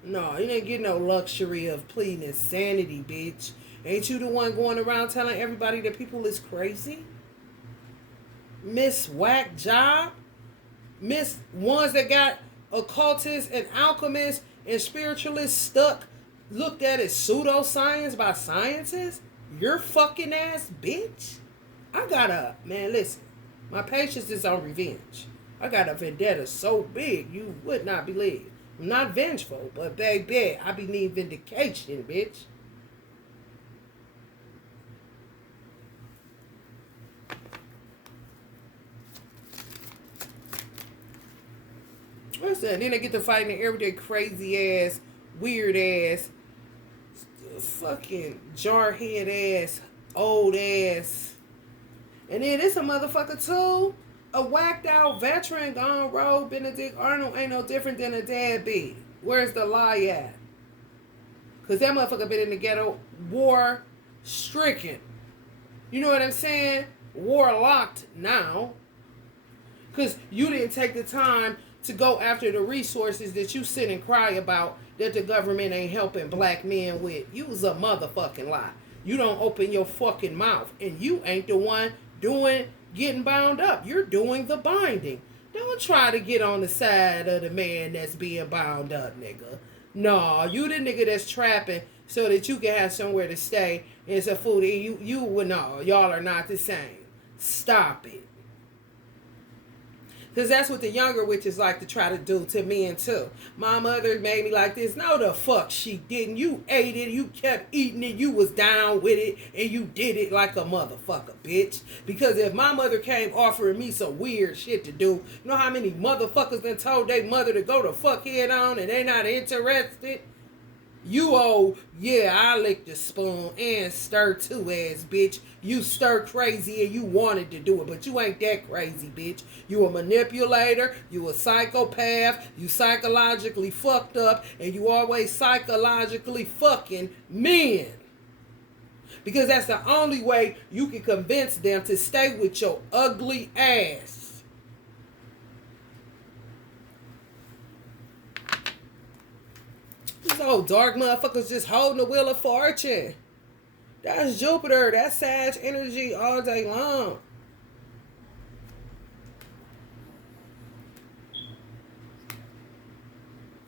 No, you ain't getting no luxury of pleading insanity, bitch. Ain't you the one going around telling everybody that people is crazy? Miss Whack Job? Miss ones that got occultists and alchemists and spiritualists stuck, looked at as pseudoscience by scientists? Your fucking ass bitch. Man, listen. My patience is on revenge. I got a vendetta so big you would not believe. I'm not vengeful, but baby, I be needing vindication, bitch. What's that? Then they get to fighting the everyday crazy ass, weird ass, fucking jarhead ass, old ass. And then it's a motherfucker too. A whacked out veteran gone rogue. Benedict Arnold ain't no different than a deadbeat. Where's the lie at? Because that motherfucker been in the ghetto, war stricken. You know what I'm saying? War locked now. Because you didn't take the time to go after the resources that you sit and cry about that the government ain't helping black men with. You was a motherfucking lie. You don't open your fucking mouth. And you ain't the one getting bound up. You're doing the binding. Don't try to get on the side of the man that's being bound up, nigga. No, you the nigga that's trapping so that you can have somewhere to stay and some food. And you would know. Y'all are not the same. Stop it. Because that's what the younger witches like to try to do to men too. My mother made me like this. No, the fuck she didn't. You ate it. You kept eating it. You was down with it. And you did it like a motherfucker, bitch. Because if my mother came offering me some weird shit to do, you know how many motherfuckers done told their mother to go the fuck head on and they not interested? You old, yeah, I lick the spoon and stir too, ass bitch. You stir crazy and you wanted to do it, but you ain't that crazy, bitch. You a manipulator, you a psychopath, you psychologically fucked up, and you always psychologically fucking men. Because that's the only way you can convince them to stay with your ugly ass. These old dark motherfuckers just holding the wheel of fortune. That's Jupiter. That's Sag energy all day long.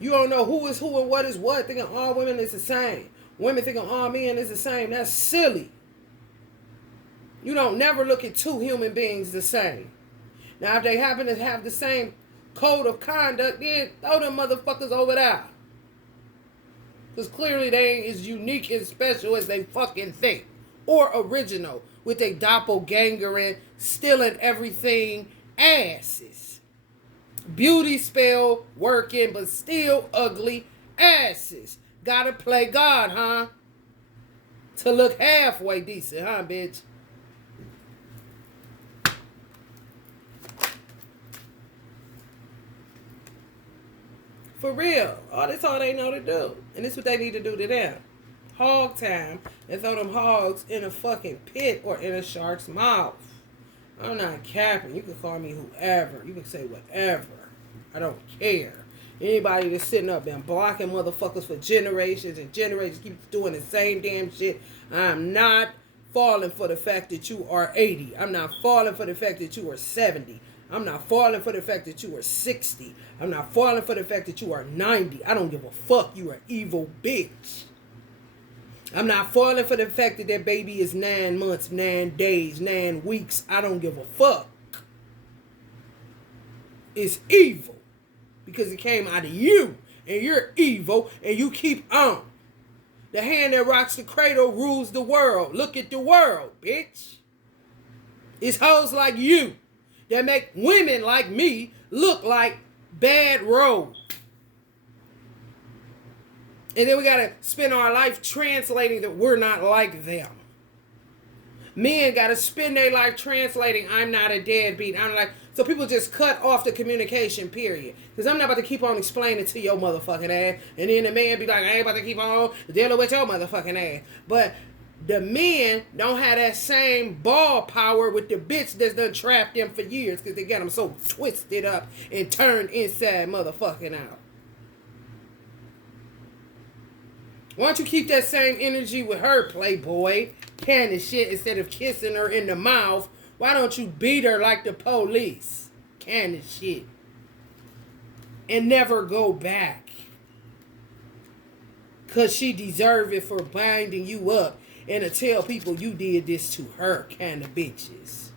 You don't know who is who and what is what. Thinking all women is the same. Women thinking all men is the same. That's silly. You don't never look at two human beings the same. Now, if they happen to have the same code of conduct, then throw them motherfuckers over there. Because clearly they ain't as unique and special as they fucking think. Or original. With they doppelgangering, stealing everything asses. Beauty spell working, but still ugly asses. Gotta play God, huh? To look halfway decent, huh, bitch? For real. That's all they know to do. And this is what they need to do to them. Hog time. And throw them hogs in a fucking pit or in a shark's mouth. I'm not capping. You can call me whoever. You can say whatever. I don't care. Anybody that's sitting up and blocking motherfuckers for generations and generations keep doing the same damn shit. I'm not falling for the fact that you are 80. I'm not falling for the fact that you are 70. I'm not falling for the fact that you are 60. I'm not falling for the fact that you are 90. I don't give a fuck. You are evil bitch. I'm not falling for the fact that that baby is 9 months, 9 days, 9 weeks. I don't give a fuck. It's evil because it came out of you, and you're evil, and you keep on. The hand that rocks the cradle rules the world. Look at the world, bitch. It's hoes like you that make women like me look like bad road. And then we got to spend our life translating that we're not like them. Men got to spend their life translating, I'm not a deadbeat. I'm like, so people just cut off the communication, period. Because I'm not about to keep on explaining to your motherfucking ass. And then the man be like, I ain't about to keep on dealing with your motherfucking ass. But the men don't have that same ball power with the bitch that's done trapped them for years. Because they got them so twisted up and turned inside motherfucking out. Why don't you keep that same energy with her, playboy? Kind of shit, instead of kissing her in the mouth. Why don't you beat her like the police? Kind of shit. And never go back. Because she deserve it for binding you up. And to tell people you did this to her, kind of bitches.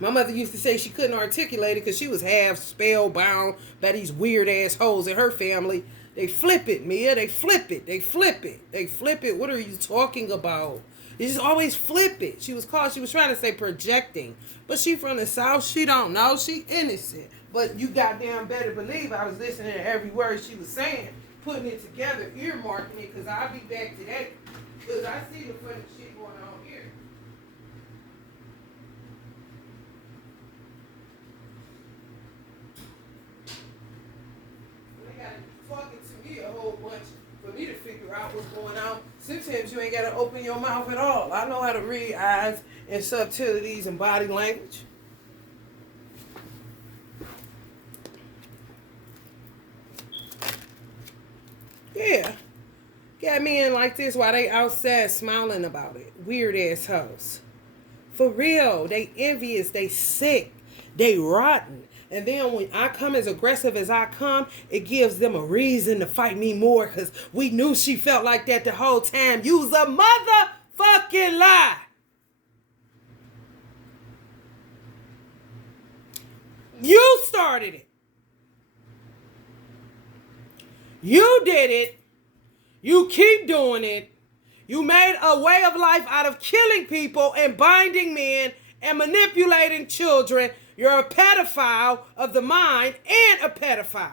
My mother used to say she couldn't articulate it because she was half spellbound by these weird assholes in her family. They flip it, Mia. They flip it. They flip it. They flip it. What are you talking about? They just always flip it. She was trying to say projecting. But she from the South. She don't know. She innocent. But you goddamn better believe I was listening to every word she was saying. Putting it together. Earmarking it. Because I'll be back to that. Because I see the funny shit going on here. They got talking to me a whole bunch for me to figure out what's going on. Sometimes you ain't got to open your mouth at all. I know how to read eyes and subtleties and body language. Yeah. Got men like this while they outside smiling about it. Weird ass hoes. For real. They envious. They sick. They rotten. And then when I come as aggressive as I come, it gives them a reason to fight me more because we knew she felt like that the whole time. You's a motherfucking lie. You started it. You did it. You keep doing it. You made a way of life out of killing people and binding men and manipulating children. You're a pedophile of the mind and a pedophile.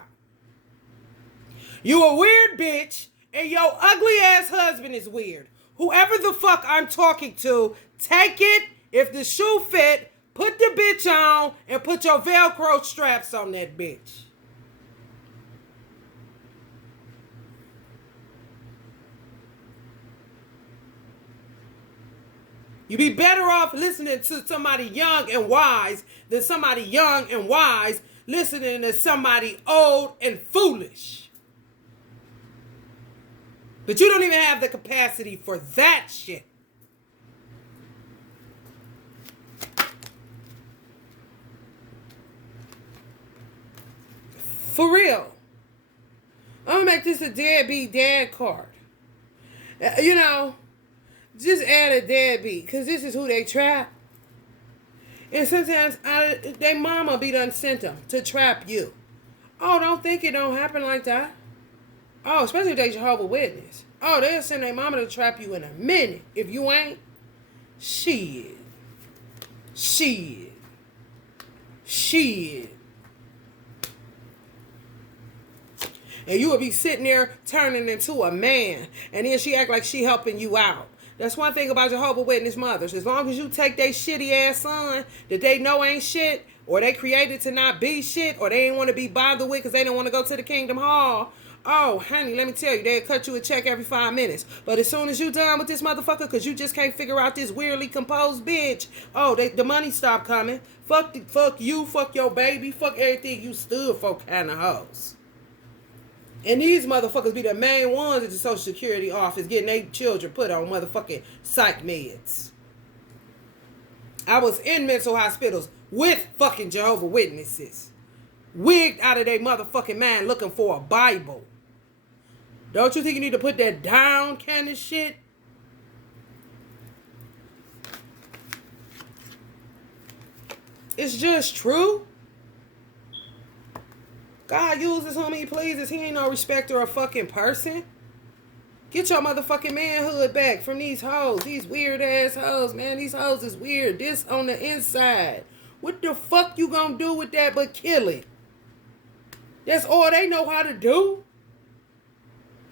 You a weird bitch and your ugly ass husband is weird. Whoever the fuck I'm talking to, take it. If the shoe fit, put the bitch on and put your Velcro straps on that bitch. You'd be better off listening to somebody young and wise than somebody young and wise listening to somebody old and foolish. But you don't even have the capacity for that shit. For real. I'm going to make this a deadbeat dad card. You know, just add a deadbeat, because this is who they trap. And sometimes they mama be done sent them to trap you. Oh, don't think it don't happen like that. Oh, especially if they Jehovah's Witness. Oh, they'll send their mama to trap you in a minute. If you ain't, shit. And you will be sitting there turning into a man. And then she act like she helping you out. That's one thing about Jehovah's Witness mothers. As long as you take their shitty ass son that they know ain't shit, or they created to not be shit, or they ain't want to be bothered with because they don't want to go to the Kingdom Hall. Oh, honey, let me tell you, they'll cut you a check every 5 minutes. But as soon as you done with this motherfucker, because you just can't figure out this weirdly composed bitch, oh, the money stop coming. Fuck you, fuck your baby, fuck everything you stood for kind of hoes. And these motherfuckers be the main ones at the Social Security office getting their children put on motherfucking psych meds. I was in mental hospitals with fucking Jehovah's Witnesses. Wigged out of their motherfucking mind looking for a Bible. Don't you think you need to put that down kind of shit? It's just true. God uses whom he pleases. He ain't no respecter of fucking person. Get your motherfucking manhood back from these hoes. These weird ass hoes, man. These hoes is weird. This on the inside. What the fuck you gonna do with that but kill it? That's all they know how to do.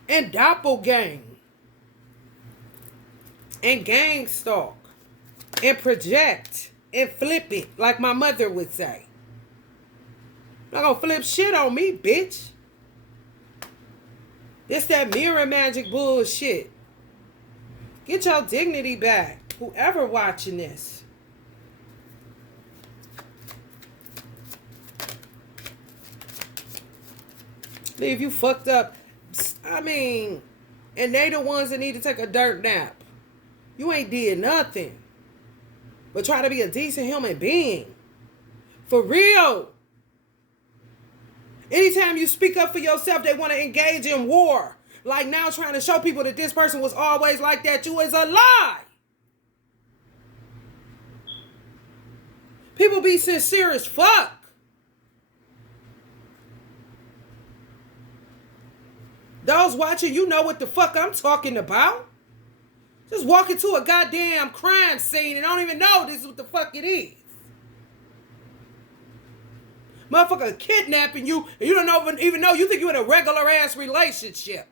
And doppelgang. And gang stalk. And project. And flip it. Like my mother would say. Not gonna flip shit on me, bitch. It's that mirror magic bullshit. Get your dignity back. Whoever watching this. Leave you fucked up. I mean, and they the ones that need to take a dirt nap. You ain't did nothing. But try to be a decent human being. For real. Anytime you speak up for yourself, they want to engage in war. Like now trying to show people that this person was always like that. You is a lie. People be sincere as fuck. Those watching, you know what the fuck I'm talking about. Just walk into a goddamn crime scene and don't even know this is what the fuck it is. Motherfucker kidnapping you and you don't even know you think you're in a regular ass relationship.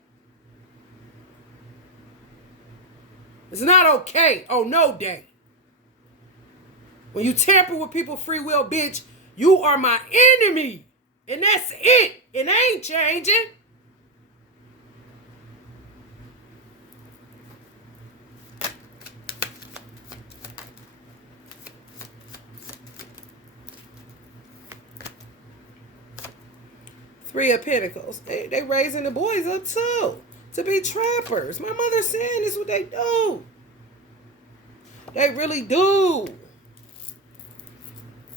It's not okay on no day. When you tamper with people's free will, bitch, you are my enemy. And that's it. It ain't changing. Three of Pentacles. They raising the boys up too. To be trappers. My mother's saying this is what they do. They really do.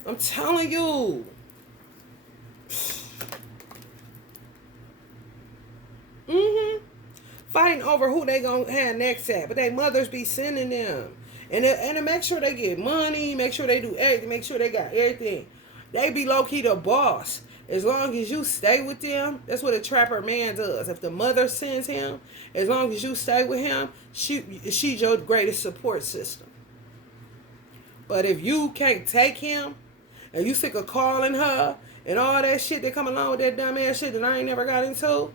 I'm telling you. Fighting over who they gonna have next at. But they mothers be sending them. And to make sure they get money. Make sure they do everything. Make sure they got everything. They be low-key the boss. As long as you stay with them, that's what a trapper man does. If the mother sends him, as long as you stay with him, she's your greatest support system. But if you can't take him, and you sick of calling her, and all that shit that come along with that dumb ass shit that I ain't never got into,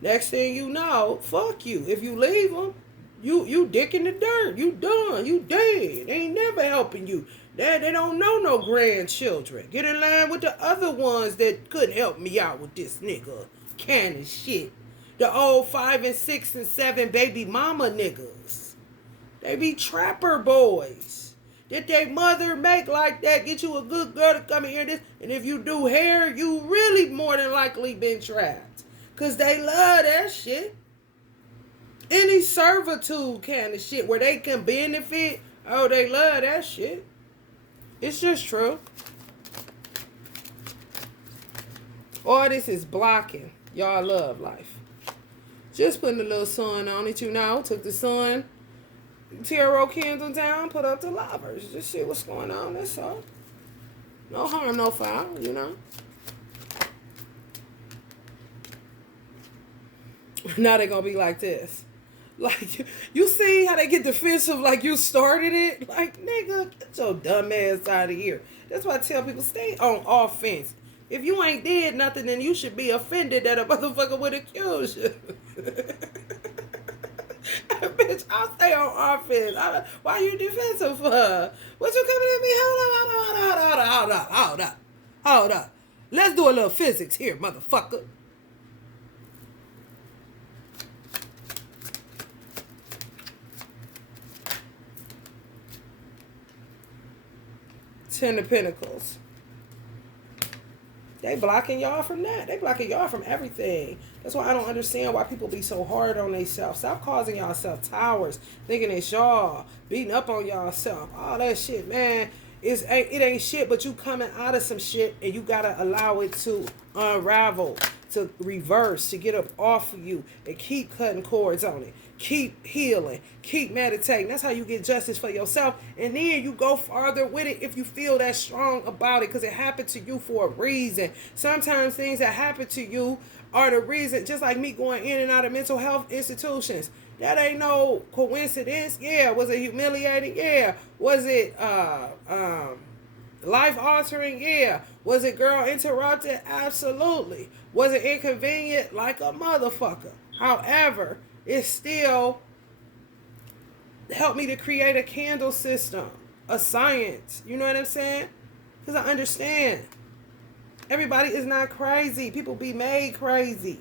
next thing you know, fuck you. If you leave him, you dick in the dirt. You done. You dead. They ain't never helping you. They don't know no grandchildren. Get in line with the other ones that couldn't help me out with this nigga kind of shit. The old 5 and 6 and 7 baby mama niggas. They be trapper boys. Did they mother make like that? Get you a good girl to come in here. This, and if you do hair, you really more than likely been trapped. Because they love that shit. Any servitude kind of shit where they can benefit. Oh, they love that shit. It's just true. All this is blocking y'all love life. Just putting a little sun on it, you know. Took the sun, tarot candle down, put up the lovers. Just see what's going on, that's all. No harm, no foul, you know. Now they're going to be like this. Like, you see how they get defensive like you started it? Like, nigga, get your dumb ass out of here. That's why I tell people, stay on offense. If you ain't did nothing, then you should be offended that a motherfucker would accuse you. Bitch, I'll stay on offense. Why you defensive for? What you coming at me? Hold up. Let's do a little physics here, motherfucker. Ten of Pentacles. They blocking y'all from that. They blocking y'all from everything. That's why I don't understand why people be so hard on themselves. Stop causing yourself towers, thinking it's y'all, beating up on yourself. All that shit, man. It ain't shit, but you coming out of some shit and you gotta allow it to unravel, to reverse, to get up off of you, and keep cutting cords on it. Keep healing. Keep meditating. That's how you get justice for yourself. And then you go farther with it if you feel that strong about it, because it happened to you for a reason. Sometimes things that happen to you are the reason, just like me going in and out of mental health institutions. That ain't no coincidence. Yeah. Was it humiliating? Yeah. Was it life altering? Yeah. Was it girl interrupted? Absolutely. Was it inconvenient? Like a motherfucker. However, it still helped me to create a candle system, a science. You know what I'm saying? Because I understand. Everybody is not crazy. People be made crazy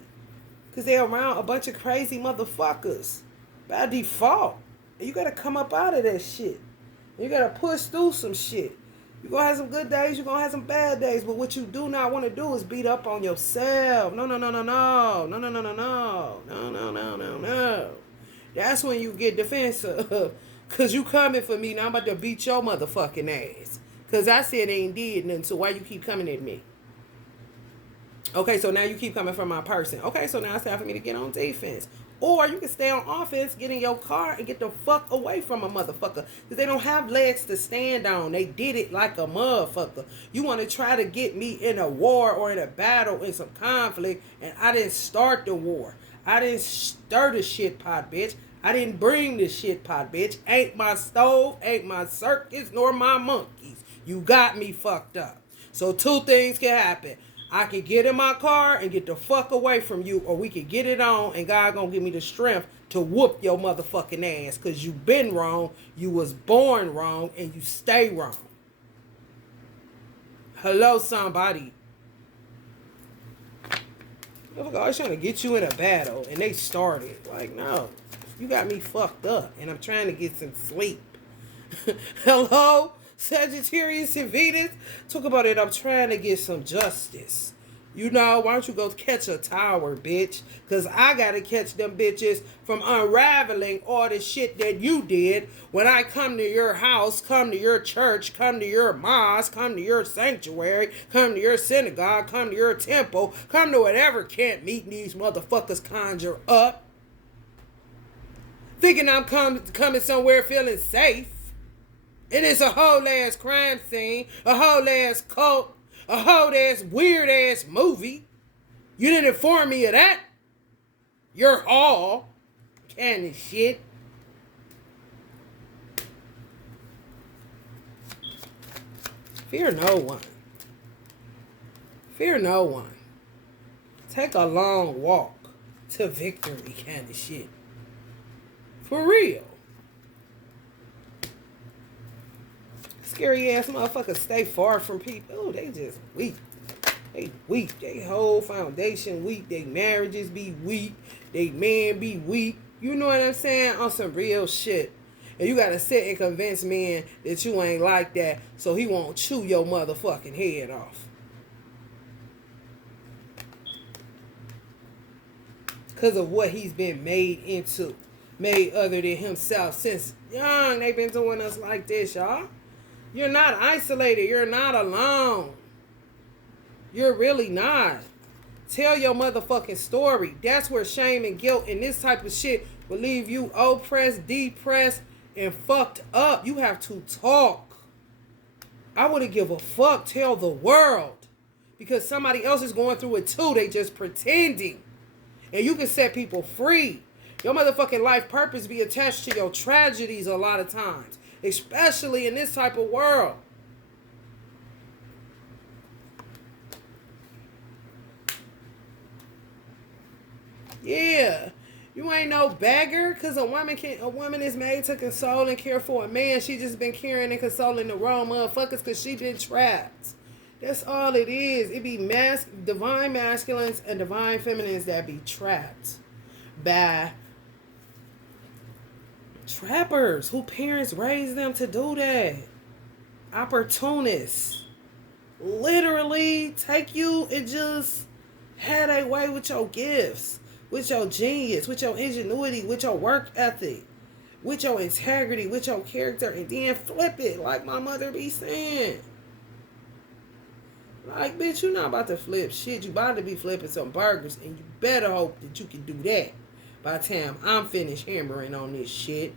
because they're around a bunch of crazy motherfuckers by default. And you got to come up out of that shit. You got to push through some shit. You're going to have some good days. You're going to have some bad days. But what you do not want to do is beat up on yourself. No, no, no, no, no. No, no, no, no, no. No, no, no, no, no. That's when you get defensive. Because you coming for me. Now I'm about to beat your motherfucking ass. Because I said they ain't did nothing. So why you keep coming at me? Okay, so now you keep coming for my person. Okay, so now it's time for me to get on defense. Or you can stay on offense, get in your car, and get the fuck away from a motherfucker. Because they don't have legs to stand on. They did it like a motherfucker. You want to try to get me in a war or in a battle, in some conflict, and I didn't start the war. I didn't stir the shit pot, bitch. I didn't bring the shit pot, bitch. Ain't my stove, ain't my circus, nor my monkeys. You got me fucked up. So two things can happen. I can get in my car and get the fuck away from you, or we can get it on and God gonna give me the strength to whoop your motherfucking ass, because you been wrong, you was born wrong, and you stay wrong. Hello, somebody. I was trying to get you in a battle and they started. Like, no, you got me fucked up and I'm trying to get some sleep. Hello? Sagittarius and Venus, talk about it. I'm trying to get some justice. You know, why don't you go catch a tower, bitch? Because I got to catch them bitches from unraveling all the shit that you did when I come to your house, come to your church, come to your mosque, come to your sanctuary, come to your synagogue, come to your temple, come to whatever camp meeting these motherfuckers conjure up. Thinking I'm coming somewhere feeling safe. And it's a whole ass crime scene, a whole ass cult, a whole ass weird ass movie. You didn't inform me of that. You're all kind of shit. Fear no one. Fear no one. Take a long walk to victory kind of shit. For real. Scary ass motherfuckers stay far from people. Oh, they just weak. They weak. They whole foundation weak. They marriages be weak. They men be weak. You know what I'm saying? On some real shit. And you gotta sit and convince men that you ain't like that so he won't chew your motherfucking head off. Because of what he's been made into. Made other than himself. Since young, they've been doing us like this, y'all. You're not isolated. You're not alone. You're really not. Tell your motherfucking story. That's where shame and guilt and this type of shit will leave you oppressed, depressed, and fucked up. You have to talk. I wouldn't give a fuck. Tell the world. Because somebody else is going through it too. They just pretending. And you can set people free. Your motherfucking life purpose be attached to your tragedies a lot of times. Especially in this type of world. Yeah. You ain't no beggar, because a woman is made to console and care for a man. She just been caring and consoling the wrong motherfuckers because she been trapped. That's all it is. It be divine masculines and divine feminines that be trapped by trappers who parents raised them to do that. Opportunists. Literally take you and just had a way with your gifts, with your genius, with your ingenuity, with your work ethic, with your integrity, with your character, and then flip it like my mother be saying. Like, bitch, you not about to flip shit. You about to be flipping some burgers, and you better hope that you can do that by the time I'm finished hammering on this shit.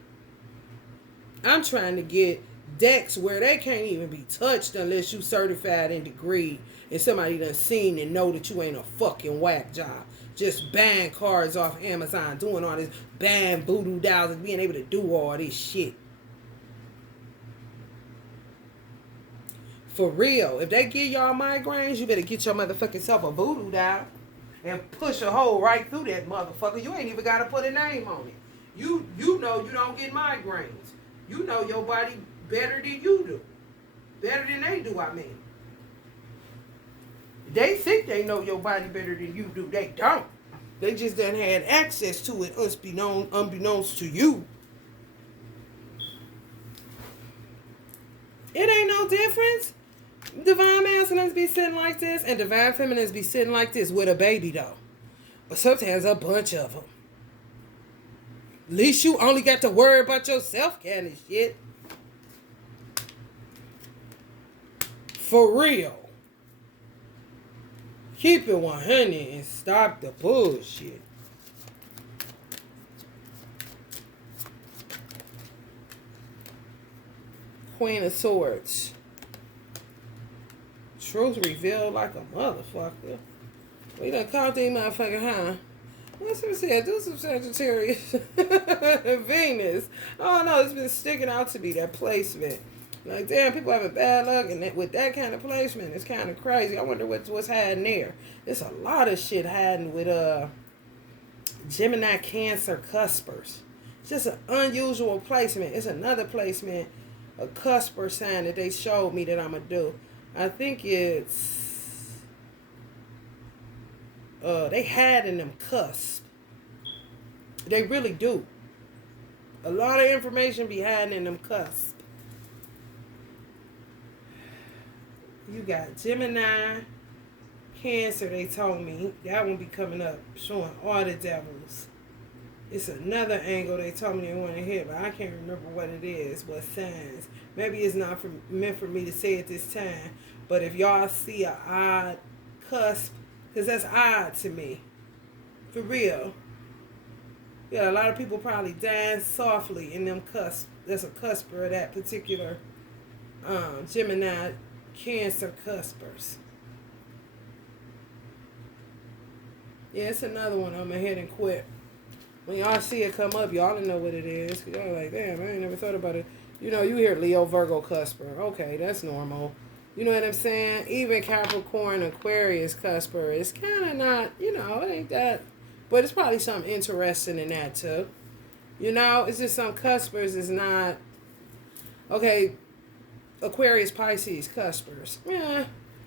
I'm trying to get decks where they can't even be touched unless you certified and degree and somebody done seen and know that you ain't a fucking whack job. Just buying cards off Amazon, doing all this, buying voodoo dolls and being able to do all this shit. For real. If they give y'all migraines, you better get your motherfucking self a voodoo doll and push a hole right through that motherfucker. You ain't even got to put a name on it. You know you don't get migraines. You know your body better than you do. Better than they do, I mean. They think they know your body better than you do. They don't. They just done had access to it unbeknownst to you. It ain't no difference. Divine masculines be sitting like this and divine feminines be sitting like this with a baby though. But sometimes a bunch of them. At least you only got to worry about yourself kind of shit. For real. Keep it 100 and stop the bullshit. Queen of Swords. Truth revealed like a motherfucker. We done caught these motherfuckers, huh? What's it said? Do some Sagittarius. Venus. Oh no, it's been sticking out to me, that placement. Like, damn, people having bad luck, and with that kind of placement, it's kind of crazy. I wonder what's hiding there. There's a lot of shit hiding with Gemini, Cancer, Cuspers. It's just an unusual placement. It's another placement, a Cusper sign that they showed me that I'm going to do. I think it's, they had in them cusp. They really do. A lot of information be hiding in them cusp. You got Gemini, Cancer, they told me. That one be coming up, showing all the devils. It's another angle they told me they want to hit, but I can't remember what it is, what signs. Maybe it's not meant for me to say at this time, but if y'all see an odd cusp, because that's odd to me. For real. Yeah, a lot of people probably dying softly in them cusp. There's a cusper of that particular Gemini, Cancer cuspers. Yeah, it's another one. I'm going to hit and quit. When y'all see it come up, y'all don't know what it is. Cause y'all like, damn, I ain't never thought about it. You know, you hear Leo, Virgo, Cusper. Okay, that's normal. You know what I'm saying? Even Capricorn, Aquarius, Cusper. It's kind of not, you know, it ain't that. But it's probably something interesting in that too. You know, it's just some Cuspers is not. Okay, Aquarius, Pisces, Cuspers. Yeah,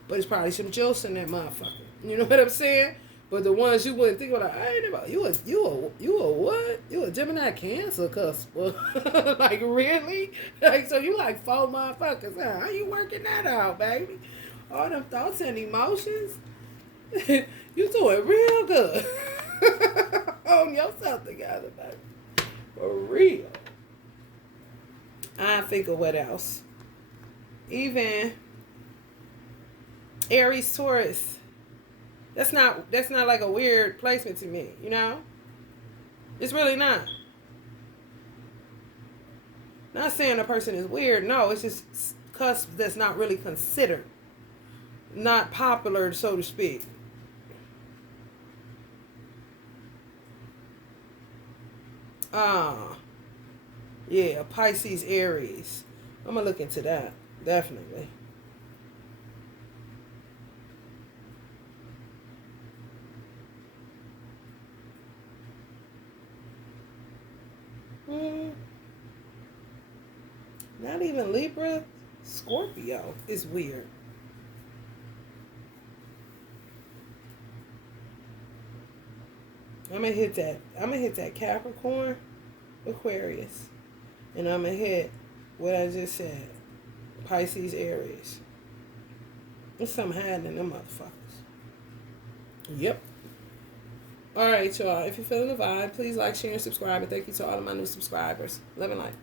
but it's probably some juice in that motherfucker. You know what I'm saying? But the ones you wouldn't think about, like, I ain't about you a what? You a Gemini, Cancer cusper? Like, really? Like, so you like 4 motherfuckers, huh? How you working that out, baby? All them thoughts and emotions, you doing real good. Hold yourself together, baby. For real. I think of what else. Even Aries, Taurus. That's not like a weird placement to me, you know? It's really not. Not saying a person is weird. No, it's just cusp that's not really considered. Not popular, so to speak. Yeah, Pisces, Aries. I'm going to look into that. Definitely. Not even Libra. Scorpio is weird. I'm gonna hit that Capricorn, Aquarius, and I'm gonna hit what I just said, Pisces, Aries. There's something hiding in them motherfuckers. Yep. All right, y'all. If you're feeling the vibe, please like, share, and subscribe. And thank you to all of my new subscribers. Love and light.